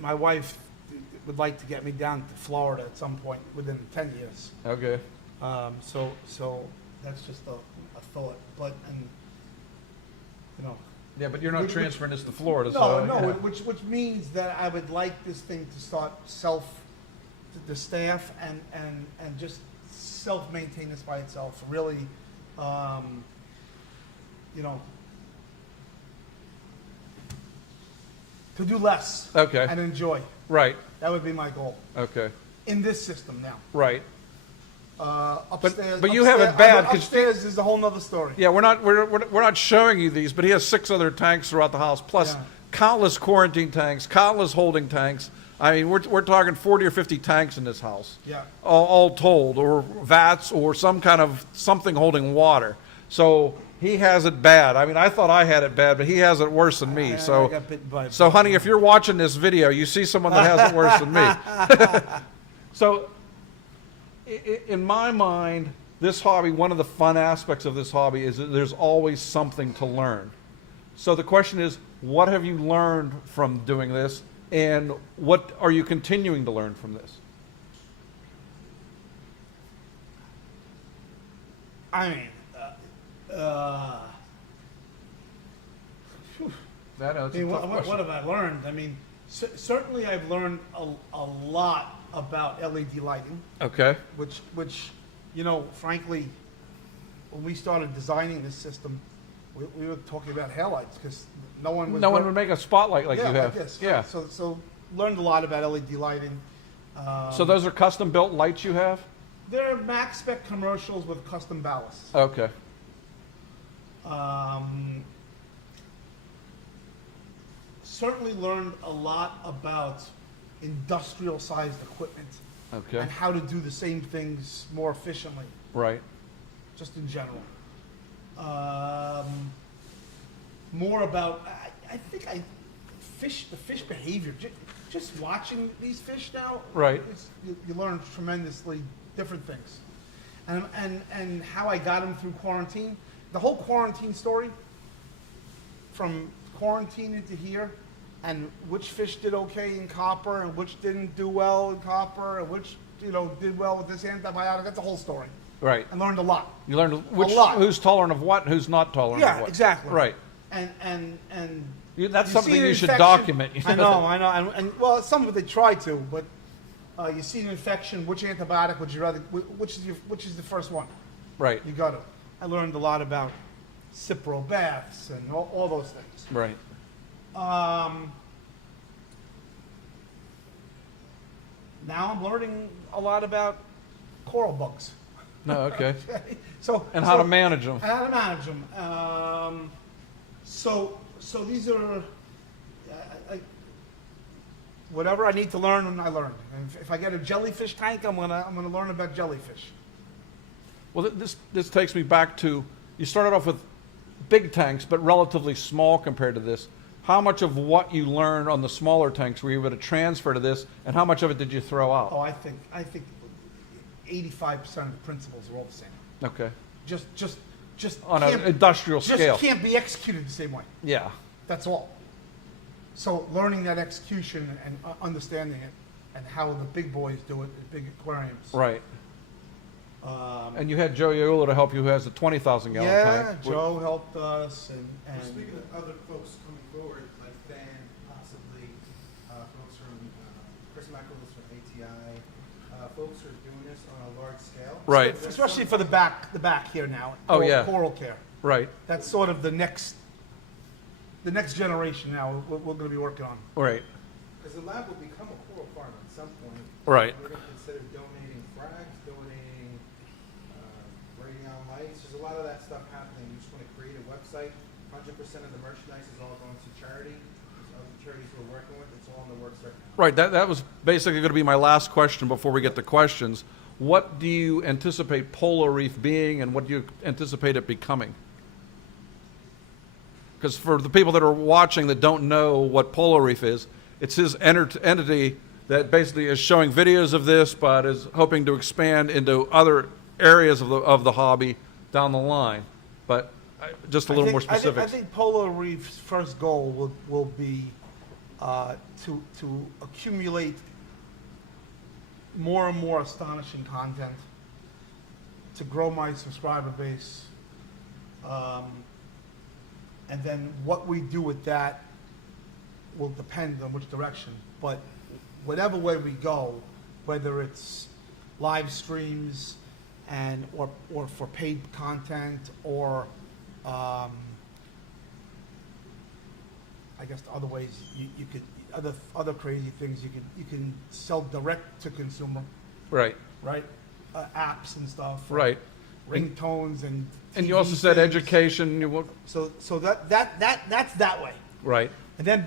my wife would like to get me down to Florida at some point within 10 years. Okay. So that's just a thought. But Yeah, but you're not transferring this to Florida, no, so no, yeah. which means that I would like this thing to start the staff and just self-maintain this by itself. Really, to do less. Okay. And enjoy. Right. That would be my goal Okay. in this system now. Right. Upstairs, but you have it bad 'cause- upstairs is a whole nother story. Yeah, we're not showing you these, but he has 6 other tanks throughout the house, plus Yeah. countless quarantine tanks, countless holding tanks. I mean, we're talking 40 or 50 tanks in this house. Yeah. All told, or vats, or something holding water. So he has it bad. I mean, I thought I had it bad, but he has it worse than me. I So, got bitten by a so honey, if you're watching this video, you see someone that has it worse than me. So, in my mind, this hobby, one of the fun aspects of this hobby is that there's always something to learn. So the question is, what have you learned from doing this, and what are you continuing to learn from this? That's a tough what question. have I learned? Certainly I've learned a lot about LED lighting, Okay. which frankly, when we started designing this system, we were talking about halogens because no one would make a spotlight like you have. Like this. Yeah. So learned a lot about LED lighting. So those are custom built lights you have? They're max spec commercials with custom ballasts. Okay. Certainly learned a lot about industrial sized equipment Okay. and how to do the same things more efficiently, Right. just in general. More about, I think the fish behavior. Just watching these fish now, Right. you learn tremendously different things. and how I got them through quarantine. The whole quarantine story, from quarantine into here, and which fish did okay in copper and which didn't do well in copper and which did well with this antibiotic. That's the whole story. Right. I learned a lot. You learned lot. who's tolerant of what, who's not tolerant of Yeah, what. exactly. Right. And That's you something see an you should infection- document. I know, and well, some of it they try to, but you see an infection. Which antibiotic would you rather? Which is the first one? Right. You got to. I learned a lot about Cipro baths and all those things. Right. Now I'm learning a lot about coral bugs. No, okay. And how to manage them. How to manage them. So these are whatever I need to learn, I learn. And if I get a jellyfish tank, I'm gonna learn about jellyfish. Well, this takes me back to, you started off with big tanks, but relatively small compared to this. How much of what you learned on the smaller tanks were you able to transfer to this, and how much of it did you throw out? Oh, I think 85% of the principles are all the same. Okay. Just On an industrial scale. Just can't be executed the same way. Yeah. That's all. So learning that execution and understanding it, and how the big boys do it, the big aquariums. Right. And you had Joe Yola to help you, who has a 20,000 gallon tank. Yeah, Joe helped us, and Speaking of other folks coming forward, like Dan, possibly, folks from, Chris Michaels from ATI, folks who are doing this on a large scale. Right. especially for the back here now. Oh, yeah. Coral care. Right. That's sort of the next generation now we're going to be working on. Right. Because the lab will become a coral farm at some point. Right. We're going to consider donating frags, donating radion lights. There's a lot of that stuff happening. We just want to create a website. 100% of the merchandise is all going to charity. There's other charities we're working with. It's all in the works right now. Right. That was basically going to be my last question before we get to questions. What do you anticipate Polo Reef being, and what do you anticipate it becoming? Because for the people that are watching that don't know what Polo Reef is, it's his entity that basically is showing videos of this, but is hoping to expand into other areas of the hobby down the line. But just a little more specific. I think Polo Reef's first goal will be to accumulate more and more astonishing content, to grow my subscriber base, and then what we do with that will depend on which direction. But whatever way we go, whether it's live streams or for paid content, or I guess the other ways you could other crazy things you can sell direct to consumer, Right. right? Apps and stuff, Right. ringtones and And you TV also said things. education. So that's that way. Right. And then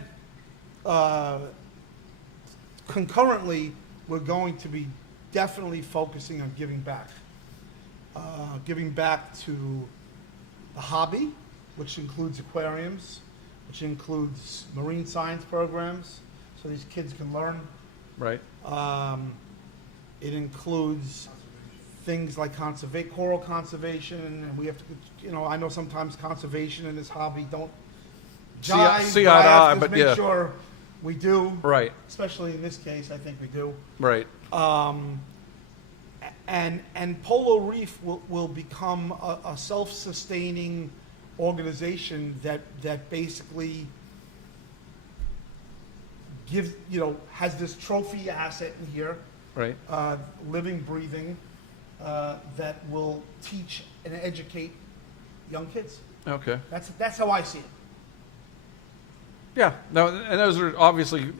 concurrently, we're going to be definitely focusing on giving back. Giving back to the hobby, which includes aquariums, which includes marine science programs, so these kids can learn. Right. It includes things like coral conservation, and we have to, I know sometimes conservation and this hobby don't jive, see but eye to I have eye, to but make yeah. sure we do. Right. Especially in this case, I think we do. Right. And Polo Reef will become a self-sustaining organization that basically gives, has this trophy asset in here, Right. living, breathing, that will teach and educate young kids. Okay. That's how I see it. Yeah, no, and those are obviously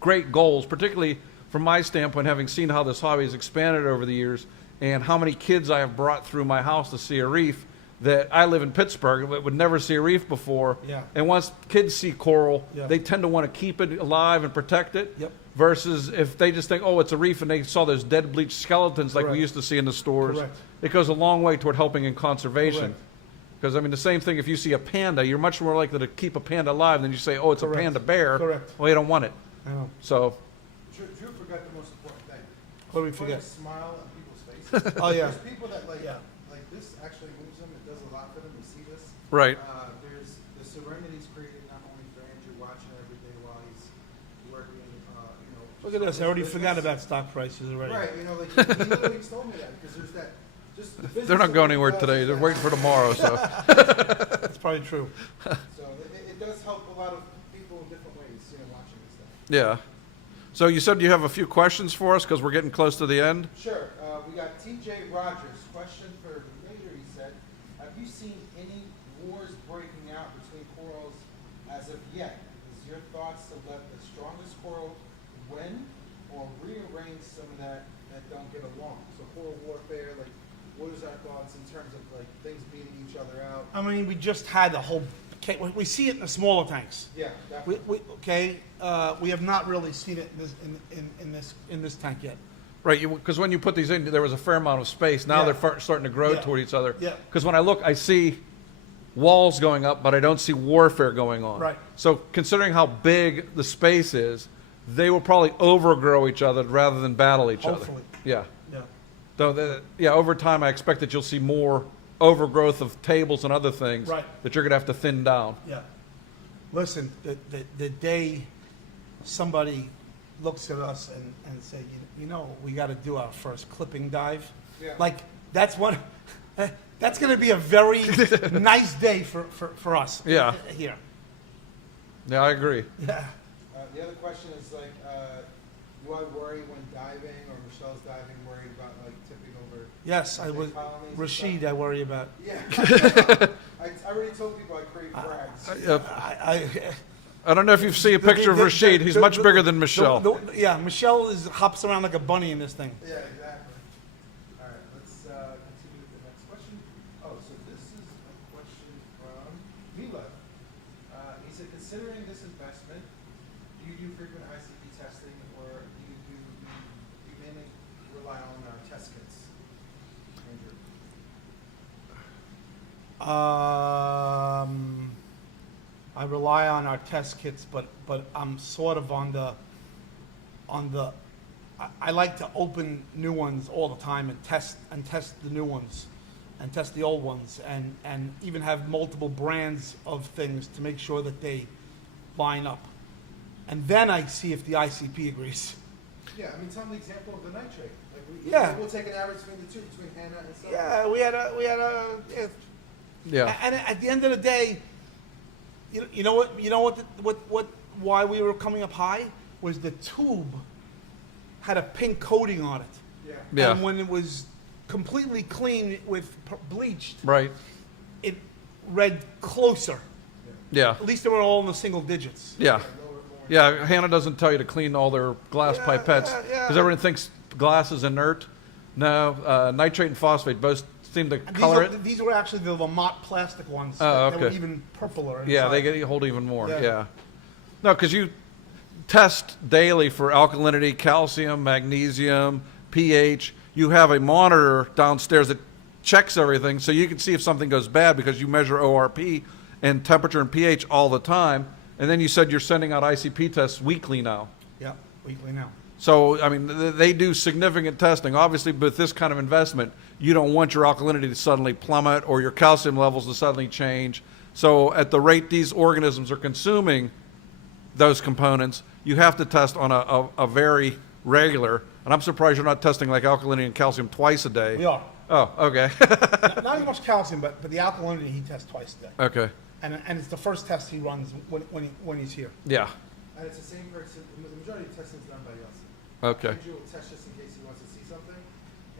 great goals, particularly from my standpoint, having seen how this hobby has expanded over the years and how many kids I have brought through my house to see a reef that I live in Pittsburgh but would never see a reef before. Yeah. And once kids see coral, Yeah. they tend to want to keep it alive and protect it. Yep. Versus if they just think, oh, it's a reef, and they saw those dead bleached skeletons like we Correct. used to see in the stores. Correct. It goes a long way toward helping in conservation. Correct. Because, I mean, the same thing, if you see a panda, you're much more likely to keep a panda alive than you say, oh, it's Correct. a panda bear. Correct. Well, you don't want it. I know. So, Drew forgot the most important thing. What do we putting a forget? smile on people's faces. Oh, yeah. There's people that like Yeah. this actually moves them. It does a lot for them. We see this. Right. There's the serenity's created not only for Andrew watching every day while he's working. Look at this. I already forgot about stock prices already. Right. Like he literally told me that because there's that. Just the They're not business going of anywhere it today. does They're that. waiting for tomorrow. So That's probably true. So it does help a lot of people in different ways, watching this stuff. yeah. So you said you have a few questions for us because we're getting close to the end. Sure. We got T.J. Rogers. Question for later. He said, "Have you seen any wars breaking out between corals as of yet? Is your thoughts to let the strongest coral win, or rearrange some of that don't get along? So coral warfare, like, what is our thoughts in terms of like things beating each other out? I mean, we just had the whole. We see it in the smaller tanks. Yeah, definitely. We have not really seen it in this tank yet. Right, because when you put these in, there was a fair amount of space. Now Yeah. they're starting to grow Yeah. toward each other. Yeah. Because when I look, I see walls going up, but I don't see warfare going on. Right. So considering how big the space is, they will probably overgrow each other rather than battle each other. Hopefully. Yeah. Yeah. So, over time, I expect that you'll see more overgrowth of tables and other things Right. that you're going to have to thin down. Yeah. Listen, the day somebody looks at us and say, we got to do our first clipping dive. Yeah. Like that's one. That's going to be a very nice day for us. Yeah. Here. Yeah, I agree. Yeah. The other question is like, do I worry when diving or Michelle's diving, worried about like tipping over? Yes, I insect would. colonies and Rashid, stuff? I worry about. Yeah. I already told people I crave frags. I don't know if you've seen a picture of Rashid. He's much bigger than Michelle. Yeah, Michelle hops around like a bunny in this thing. Yeah, exactly. All right, let's continue with the next question. Oh, so this is a question from Mila. He said, considering this investment, do you do frequent ICP testing, or do you mainly rely on our test kits? Andrew. I rely on our test kits, but I'm sort of on the. I like to open new ones all the time and test the new ones, and test the old ones, and even have multiple brands of things to make sure that they line up, and then I see if the ICP agrees. Yeah, I mean, tell them the example of the nitrate. Like Yeah. We'll take an average between the two, between Hannah and stuff. Yeah, we had a. Yeah. And at the end of the day, you know what why we were coming up high was the tube had a pink coating on it. Yeah. Yeah. And when it was completely clean with bleached, Right. it read closer. Yeah. At least they were all in the single digits. Yeah. Lower, more. Yeah. Hannah doesn't tell you to clean all their glass Yeah, pipettes yeah, because yeah. everyone thinks glass is inert. No, nitrate and phosphate both seem to And color it. these were actually the Lamont plastic ones. Oh, They were okay. even purpler. Yeah, they inside. hold even more. Yeah. Yeah. No, because you test daily for alkalinity, calcium, magnesium, pH. You have a monitor downstairs that checks everything so you can see if something goes bad because you measure ORP and temperature and pH all the time. And then you said you're sending out ICP tests weekly now. Yeah, weekly now. So, I mean, they do significant testing. Obviously, with this kind of investment, you don't want your alkalinity to suddenly plummet or your calcium levels to suddenly change. So, at the rate these organisms are consuming those components, you have to test on a very regular. And I'm surprised you're not testing like alkalinity and calcium twice a day. We are. Oh, okay. Not as much calcium, but the alkalinity he tests twice a day. Okay. And it's the first test he runs when he's here. Yeah. And it's the same person. The majority of testing is done by us. Okay. Andrew will test just in case he wants to see something.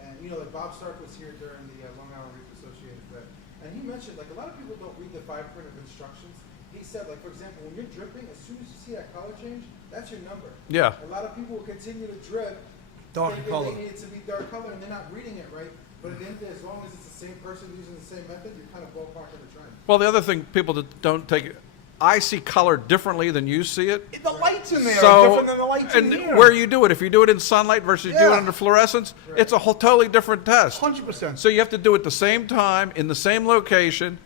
And like Bob Stark was here during the Long Island Reef Associated Fed, and he mentioned like a lot of people don't read the fine print of instructions. He said, like, for example, when you're dripping, as soon as you see that color change, that's your number. Yeah. A lot of people will continue to drip. Dark thinking color. They need it to be dark color, and they're not reading it right. But at the end of the day, as long as it's the same person using the same method, you're kind of ballparking the trend. Well, the other thing people that don't take, I see color differently than you see it. The lights in there are So, different than the lights in and here. where you do it, if you do it in sunlight versus you do it Yeah. under fluorescence, it's a whole totally different test. 100%. So you have to do it at the same time, in the same location,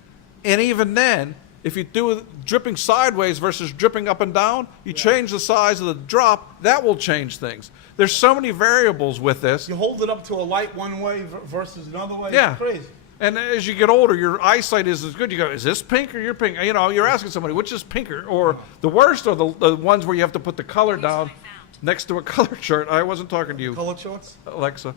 and even then, If you do it dripping sideways versus dripping up and down, you change the size of the drop, that will change things. There's so many variables with this. You hold it up to a light one way versus another way. Yeah. It's crazy. And as you get older, your eyesight is as good. You go, is this pink or you're pink? You know, you're asking somebody, which is pinker? Or the worst are the ones where you have to put the color down next to a color chart. I wasn't talking to you, Color charts. Alexa.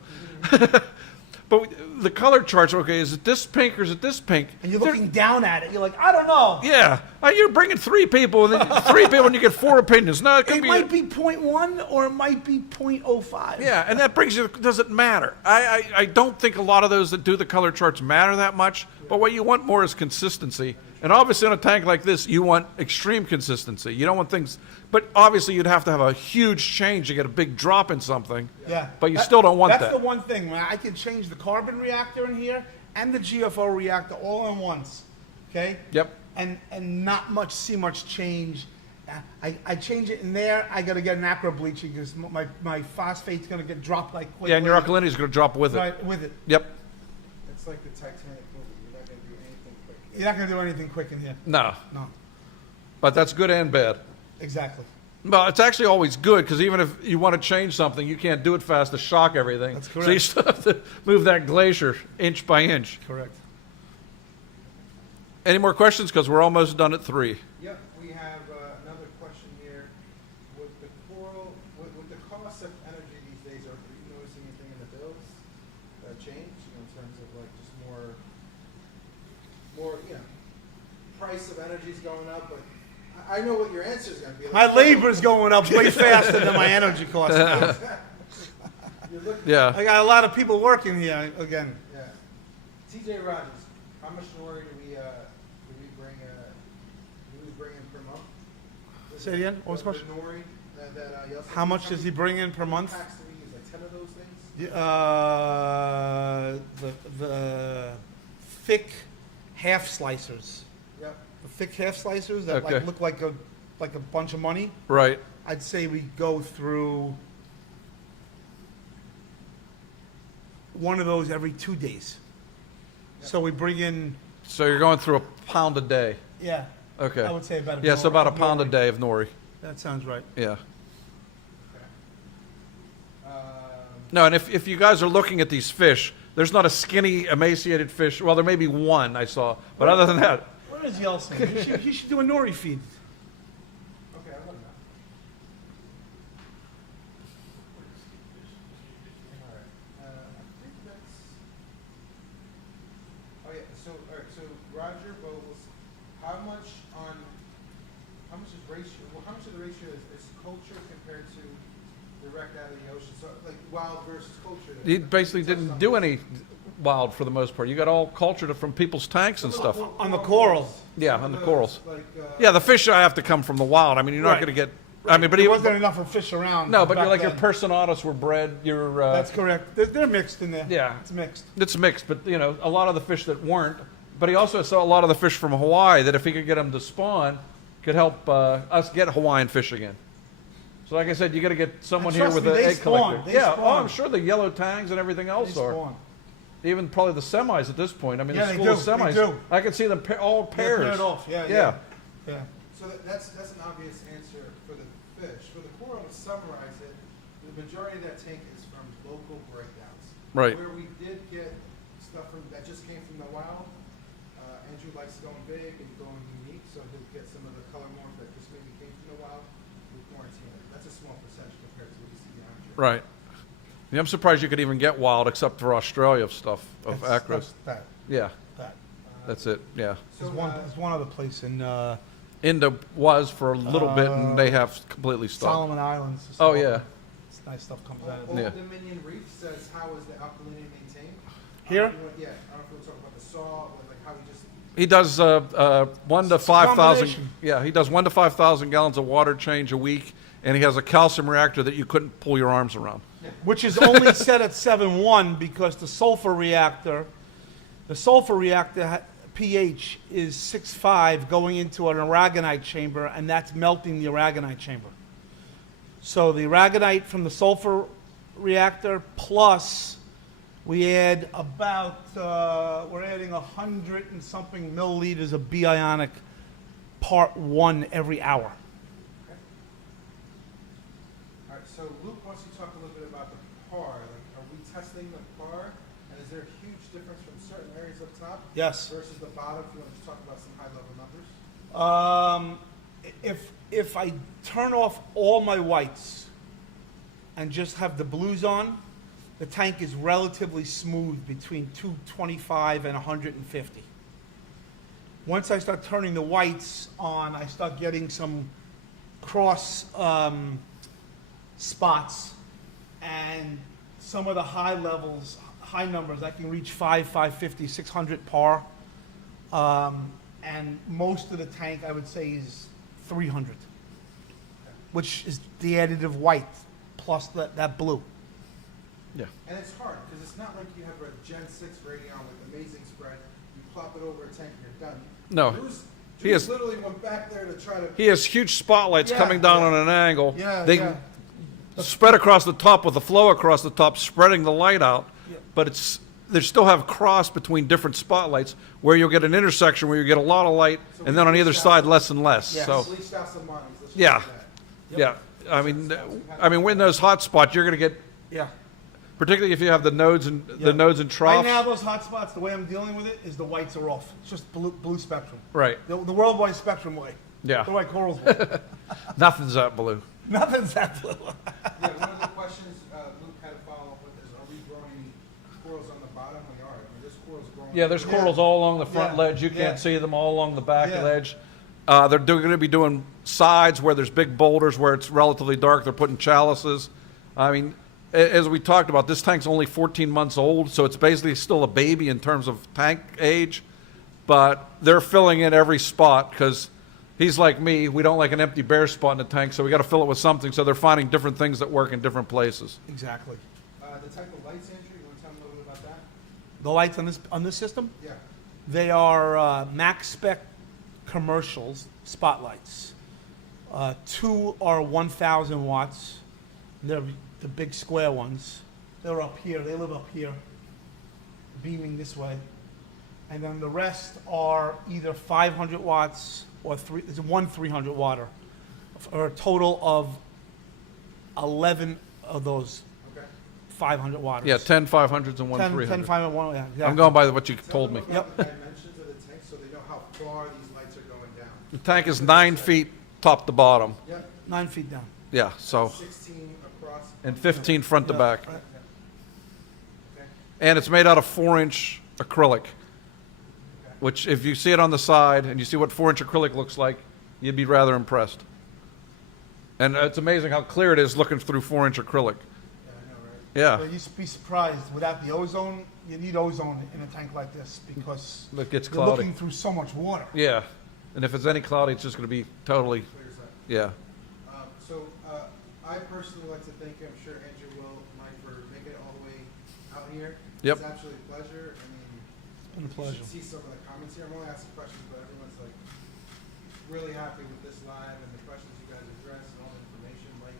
But the color charts, okay, is it this pink or is it this pink? And you're looking down at it. You're like, I don't know. Yeah. You're bringing 3 people, and then 3 people, and you get 4 opinions. No, it could It be. might be 0.1 or it might be 0.05. Yeah, and that brings you, doesn't matter. I don't think a lot of those that do the color charts matter that much, but what you want more is consistency. And obviously on a tank like this, you want extreme consistency. You don't want things, but obviously you'd have to have a huge change to get a big drop in something. Yeah. But you still don't want That's that. the one thing, man. I can change the carbon reactor in here and the GFO reactor all in once. Okay? Yep. And not see much change. I change it in there, I gotta get an aqua bleaching because my phosphate's gonna get dropped like quickly. Yeah, and your alkalinity is going to drop with it. Right, with it. Yep. It's like the Titanic movie. You're not going to do anything quick. You're not gonna do anything quick in here. No, No. but that's good and bad. Exactly. Well, it's actually always good because even if you want to change something, you can't do it fast to shock everything. That's So you correct. still have to move that glacier inch by inch. Correct. Any more questions? Because we're almost done at 3. Yep, we have another question here. With the coral, with the cost of energy these days, are you noticing anything in the bills change? You know, in terms of like just more, you know, price of energy is going up, but I know what your answer is going to be. My labor's going up way faster than my energy costs now. You're looking, Yeah. I got a lot of people working here again. yeah. TJ Rogers, how much Nori do we bring in per month? Say it again? What was the question? Nori, Yosef, How much does he bring in per month? packs do we use? Like 10 of those things? The thick half slicers. Yep. The thick half slicers that Okay. like look like a bunch of money. Right. I'd say we go through one of those every 2 days. So we bring in, So you're going through a pound a day. yeah, Okay. I would say about a Yeah, so about a pound a Nori. day of nori. That sounds right. Yeah. Um, No, and if you guys are looking at these fish, there's not a skinny, emaciated fish. Well, there may be one I saw, but other than that, Where is Yeltsin? He should do a nori feed. okay, I love that. All right. I think that's. Oh yeah. So all right. So Roger Bowles, how much is ratio? Well, how much of the ratio is culture compared to direct out of the ocean? So like wild versus culture. he basically didn't do any wild for the most part. You got all cultured from people's tanks and stuff. On the corals. Yeah, on the corals. Like Yeah, the fish have to come from the wild. I mean, you're not Right. going to get. I mean, but There even, wasn't enough of fish around. no, but you're back like your then. personatas were bred. Your That's correct. They're mixed in there. Yeah. It's mixed. it's mixed, but you know, a lot of the fish that weren't. But he also saw a lot of the fish from Hawaii that if he could get them to spawn, could help us get Hawaiian fish again. So, like I said, you got to get someone And here trust with me, an they egg spawn. collector. They Yeah, spawn. I'm sure the yellow tangs and everything They else are. spawn. Even probably the semis at this point. I mean, Yeah, the they school of do. They semis. do. I can see them all They're pairs. paired off. Yeah. Yeah. Yeah. So that's an obvious answer for the fish. For the coral, to summarize it, the majority of that tank is from local breakdowns. Right. Where we did get stuff that just came from the wild, Andrew likes going big and going unique, so he'll get some of the color morph that just maybe came from the wild. We quarantine it. That's a small percentage compared to what you see down here. Right. Yeah, I'm surprised you could even get wild except for Australia stuff of acros. That. Yeah, That. that's it. Yeah. So, There's one other place in Indo was for a little bit, and they have completely stopped. Solomon Islands. Oh yeah. It's nice stuff comes out of Old it. Yeah. Dominion Reef says, how is the alkalinity maintained? Here? Yeah, I don't know if we'll talk about the salt, or like how we just. He does 1 to It's a 5,000. combination. Yeah, he does 1 to 5,000 gallons of water change a week, and he has a calcium reactor that you couldn't pull your arms around. Which is only set at 7.1 because the sulfur reactor pH is 6.5 going into an aragonite chamber, and that's melting the aragonite chamber. So the aragonite from the sulfur reactor plus we add about, we're adding 100 and something milliliters of bionic part 1 every hour. Okay. All right, so Luke wants you to talk a little bit about the PAR. Like, are we testing the PAR? And is there a huge difference from certain areas up top Yes. versus the bottom? If you want to talk about some high-level numbers. If I turn off all my whites and just have the blues on, the tank is relatively smooth between 225 and 150. Once I start turning the whites on, I start getting some cross spots, and some of the high levels, high numbers, I can reach 550, 600 par. And most of the tank, I would say, is 300, which is the additive white plus that blue. Yeah. And it's hard because it's not like you have a Gen 6 Radeon with amazing spread. You plop it over a tank and you're done. No. Drew's He has- literally went back there to try to. He has huge spotlights Yeah, coming down yeah. on an angle. Yeah, They yeah. spread across the top with the flow across the top, spreading the light out. Yeah. But they still have cross between different spotlights where you'll get an intersection where you get a lot of light, So and then on we either leached out side some- less and less. Yes. So Leached out some lines. Let's just Yeah. say that. yeah, I mean, when those hot spots, you're going to get, Yeah. particularly if you have the nodes and Yeah. the nodes and Right troughs. now, those hot spots, the way I'm dealing with it is the whites are off. It's just blue spectrum. Right. The worldwide spectrum way. Yeah. The way corals way. Nothing's that blue. Nothing's that blue. Yeah, one of the questions Luke had to follow up with is, are we growing any corals on the bottom? We are. I mean, there's corals growing. Yeah, there's corals all along the front Yeah. ledge. You can't Yeah. see them all along the back Yeah. ledge. They're going to be doing sides where there's big boulders where it's relatively dark. They're putting chalices. I mean, as we talked about, this tank's only 14 months old, so it's basically still a baby in terms of tank age. But they're filling in every spot because he's like me. We don't like an empty bare spot in the tank, so we got to fill it with something. So they're finding different things that work in different places. Exactly. The type of lights, Andrew, you want to tell me a little bit about that? The lights on this system, Yeah. they are max spec commercials spotlights. 2 are 1,000 watts. They're the big square ones. They're up here. They live up here, beaming this way. And then the rest are either 500 watts or there's one 300 watter, for a total of 11 of those Okay. 500 watters. Yeah, 10 500s and one 10, 300. 10, 500, one, yeah, exactly. I'm going by what you Tell told them me. about Yep. the dimensions of the tank so they know how far these lights are going down. The tank is 9 feet top to bottom. Yep. 9 feet down. Yeah, so, 16 across. and 15 front to Yeah, back. right. Okay. And it's made out of 4-inch acrylic, Okay. which if you see it on the side and you see what 4-inch acrylic looks like, you'd be rather impressed. And it's amazing how clear it is looking through 4-inch acrylic. Yeah, I know, right? Yeah, But you'd be surprised, without the ozone, you need ozone in a tank like this because it gets you're cloudy. looking through so much water. Yeah, and if it's any cloudy, it's just going to be totally, Clears up. yeah. I personally like to thank you. I'm sure Andrew will, Mike, for making it all the way out here. Yep. It's absolutely a pleasure. I mean, It's been a you pleasure. should see some of the comments here. I'm only asking questions, but everyone's like really happy with this live and the questions you guys address and all the information. Mike,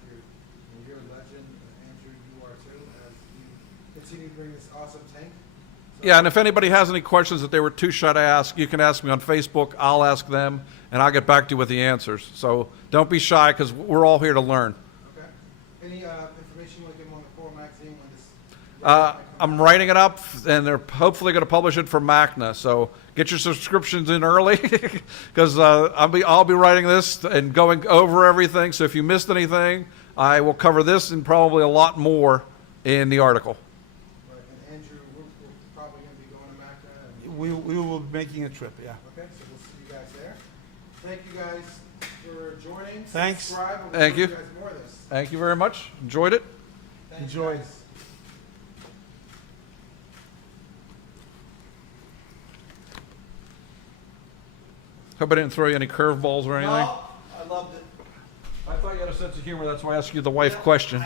you're a legend. Andrew, you are too, as you continue to bring this awesome tank. So- Yeah, and if anybody has any questions that they were too shy to ask, you can ask me on Facebook. I'll ask them, and I'll get back to you with the answers. So don't be shy, because we're all here to learn. Okay. Any information you want to give them on the Coral magazine when this? I'm writing it up, and they're hopefully going to publish it for MACNA. So get your subscriptions in early, because I'll be writing this and going over everything. So if you missed anything, I will cover this and probably a lot more in the article. Right, and Andrew, we're probably going to be going to MACNA. And, We will be making a trip, yeah. okay, so we'll see you guys there. Thank you guys for joining. Thanks. Subscribe, and we'll Thank show you. guys more of this. Thank you very much. Enjoyed it. Thanks, Enjoy. guys. Hope I didn't throw you any curveballs or anything. I loved it. I thought you had a sense of humor. That's why I asked you the wife question.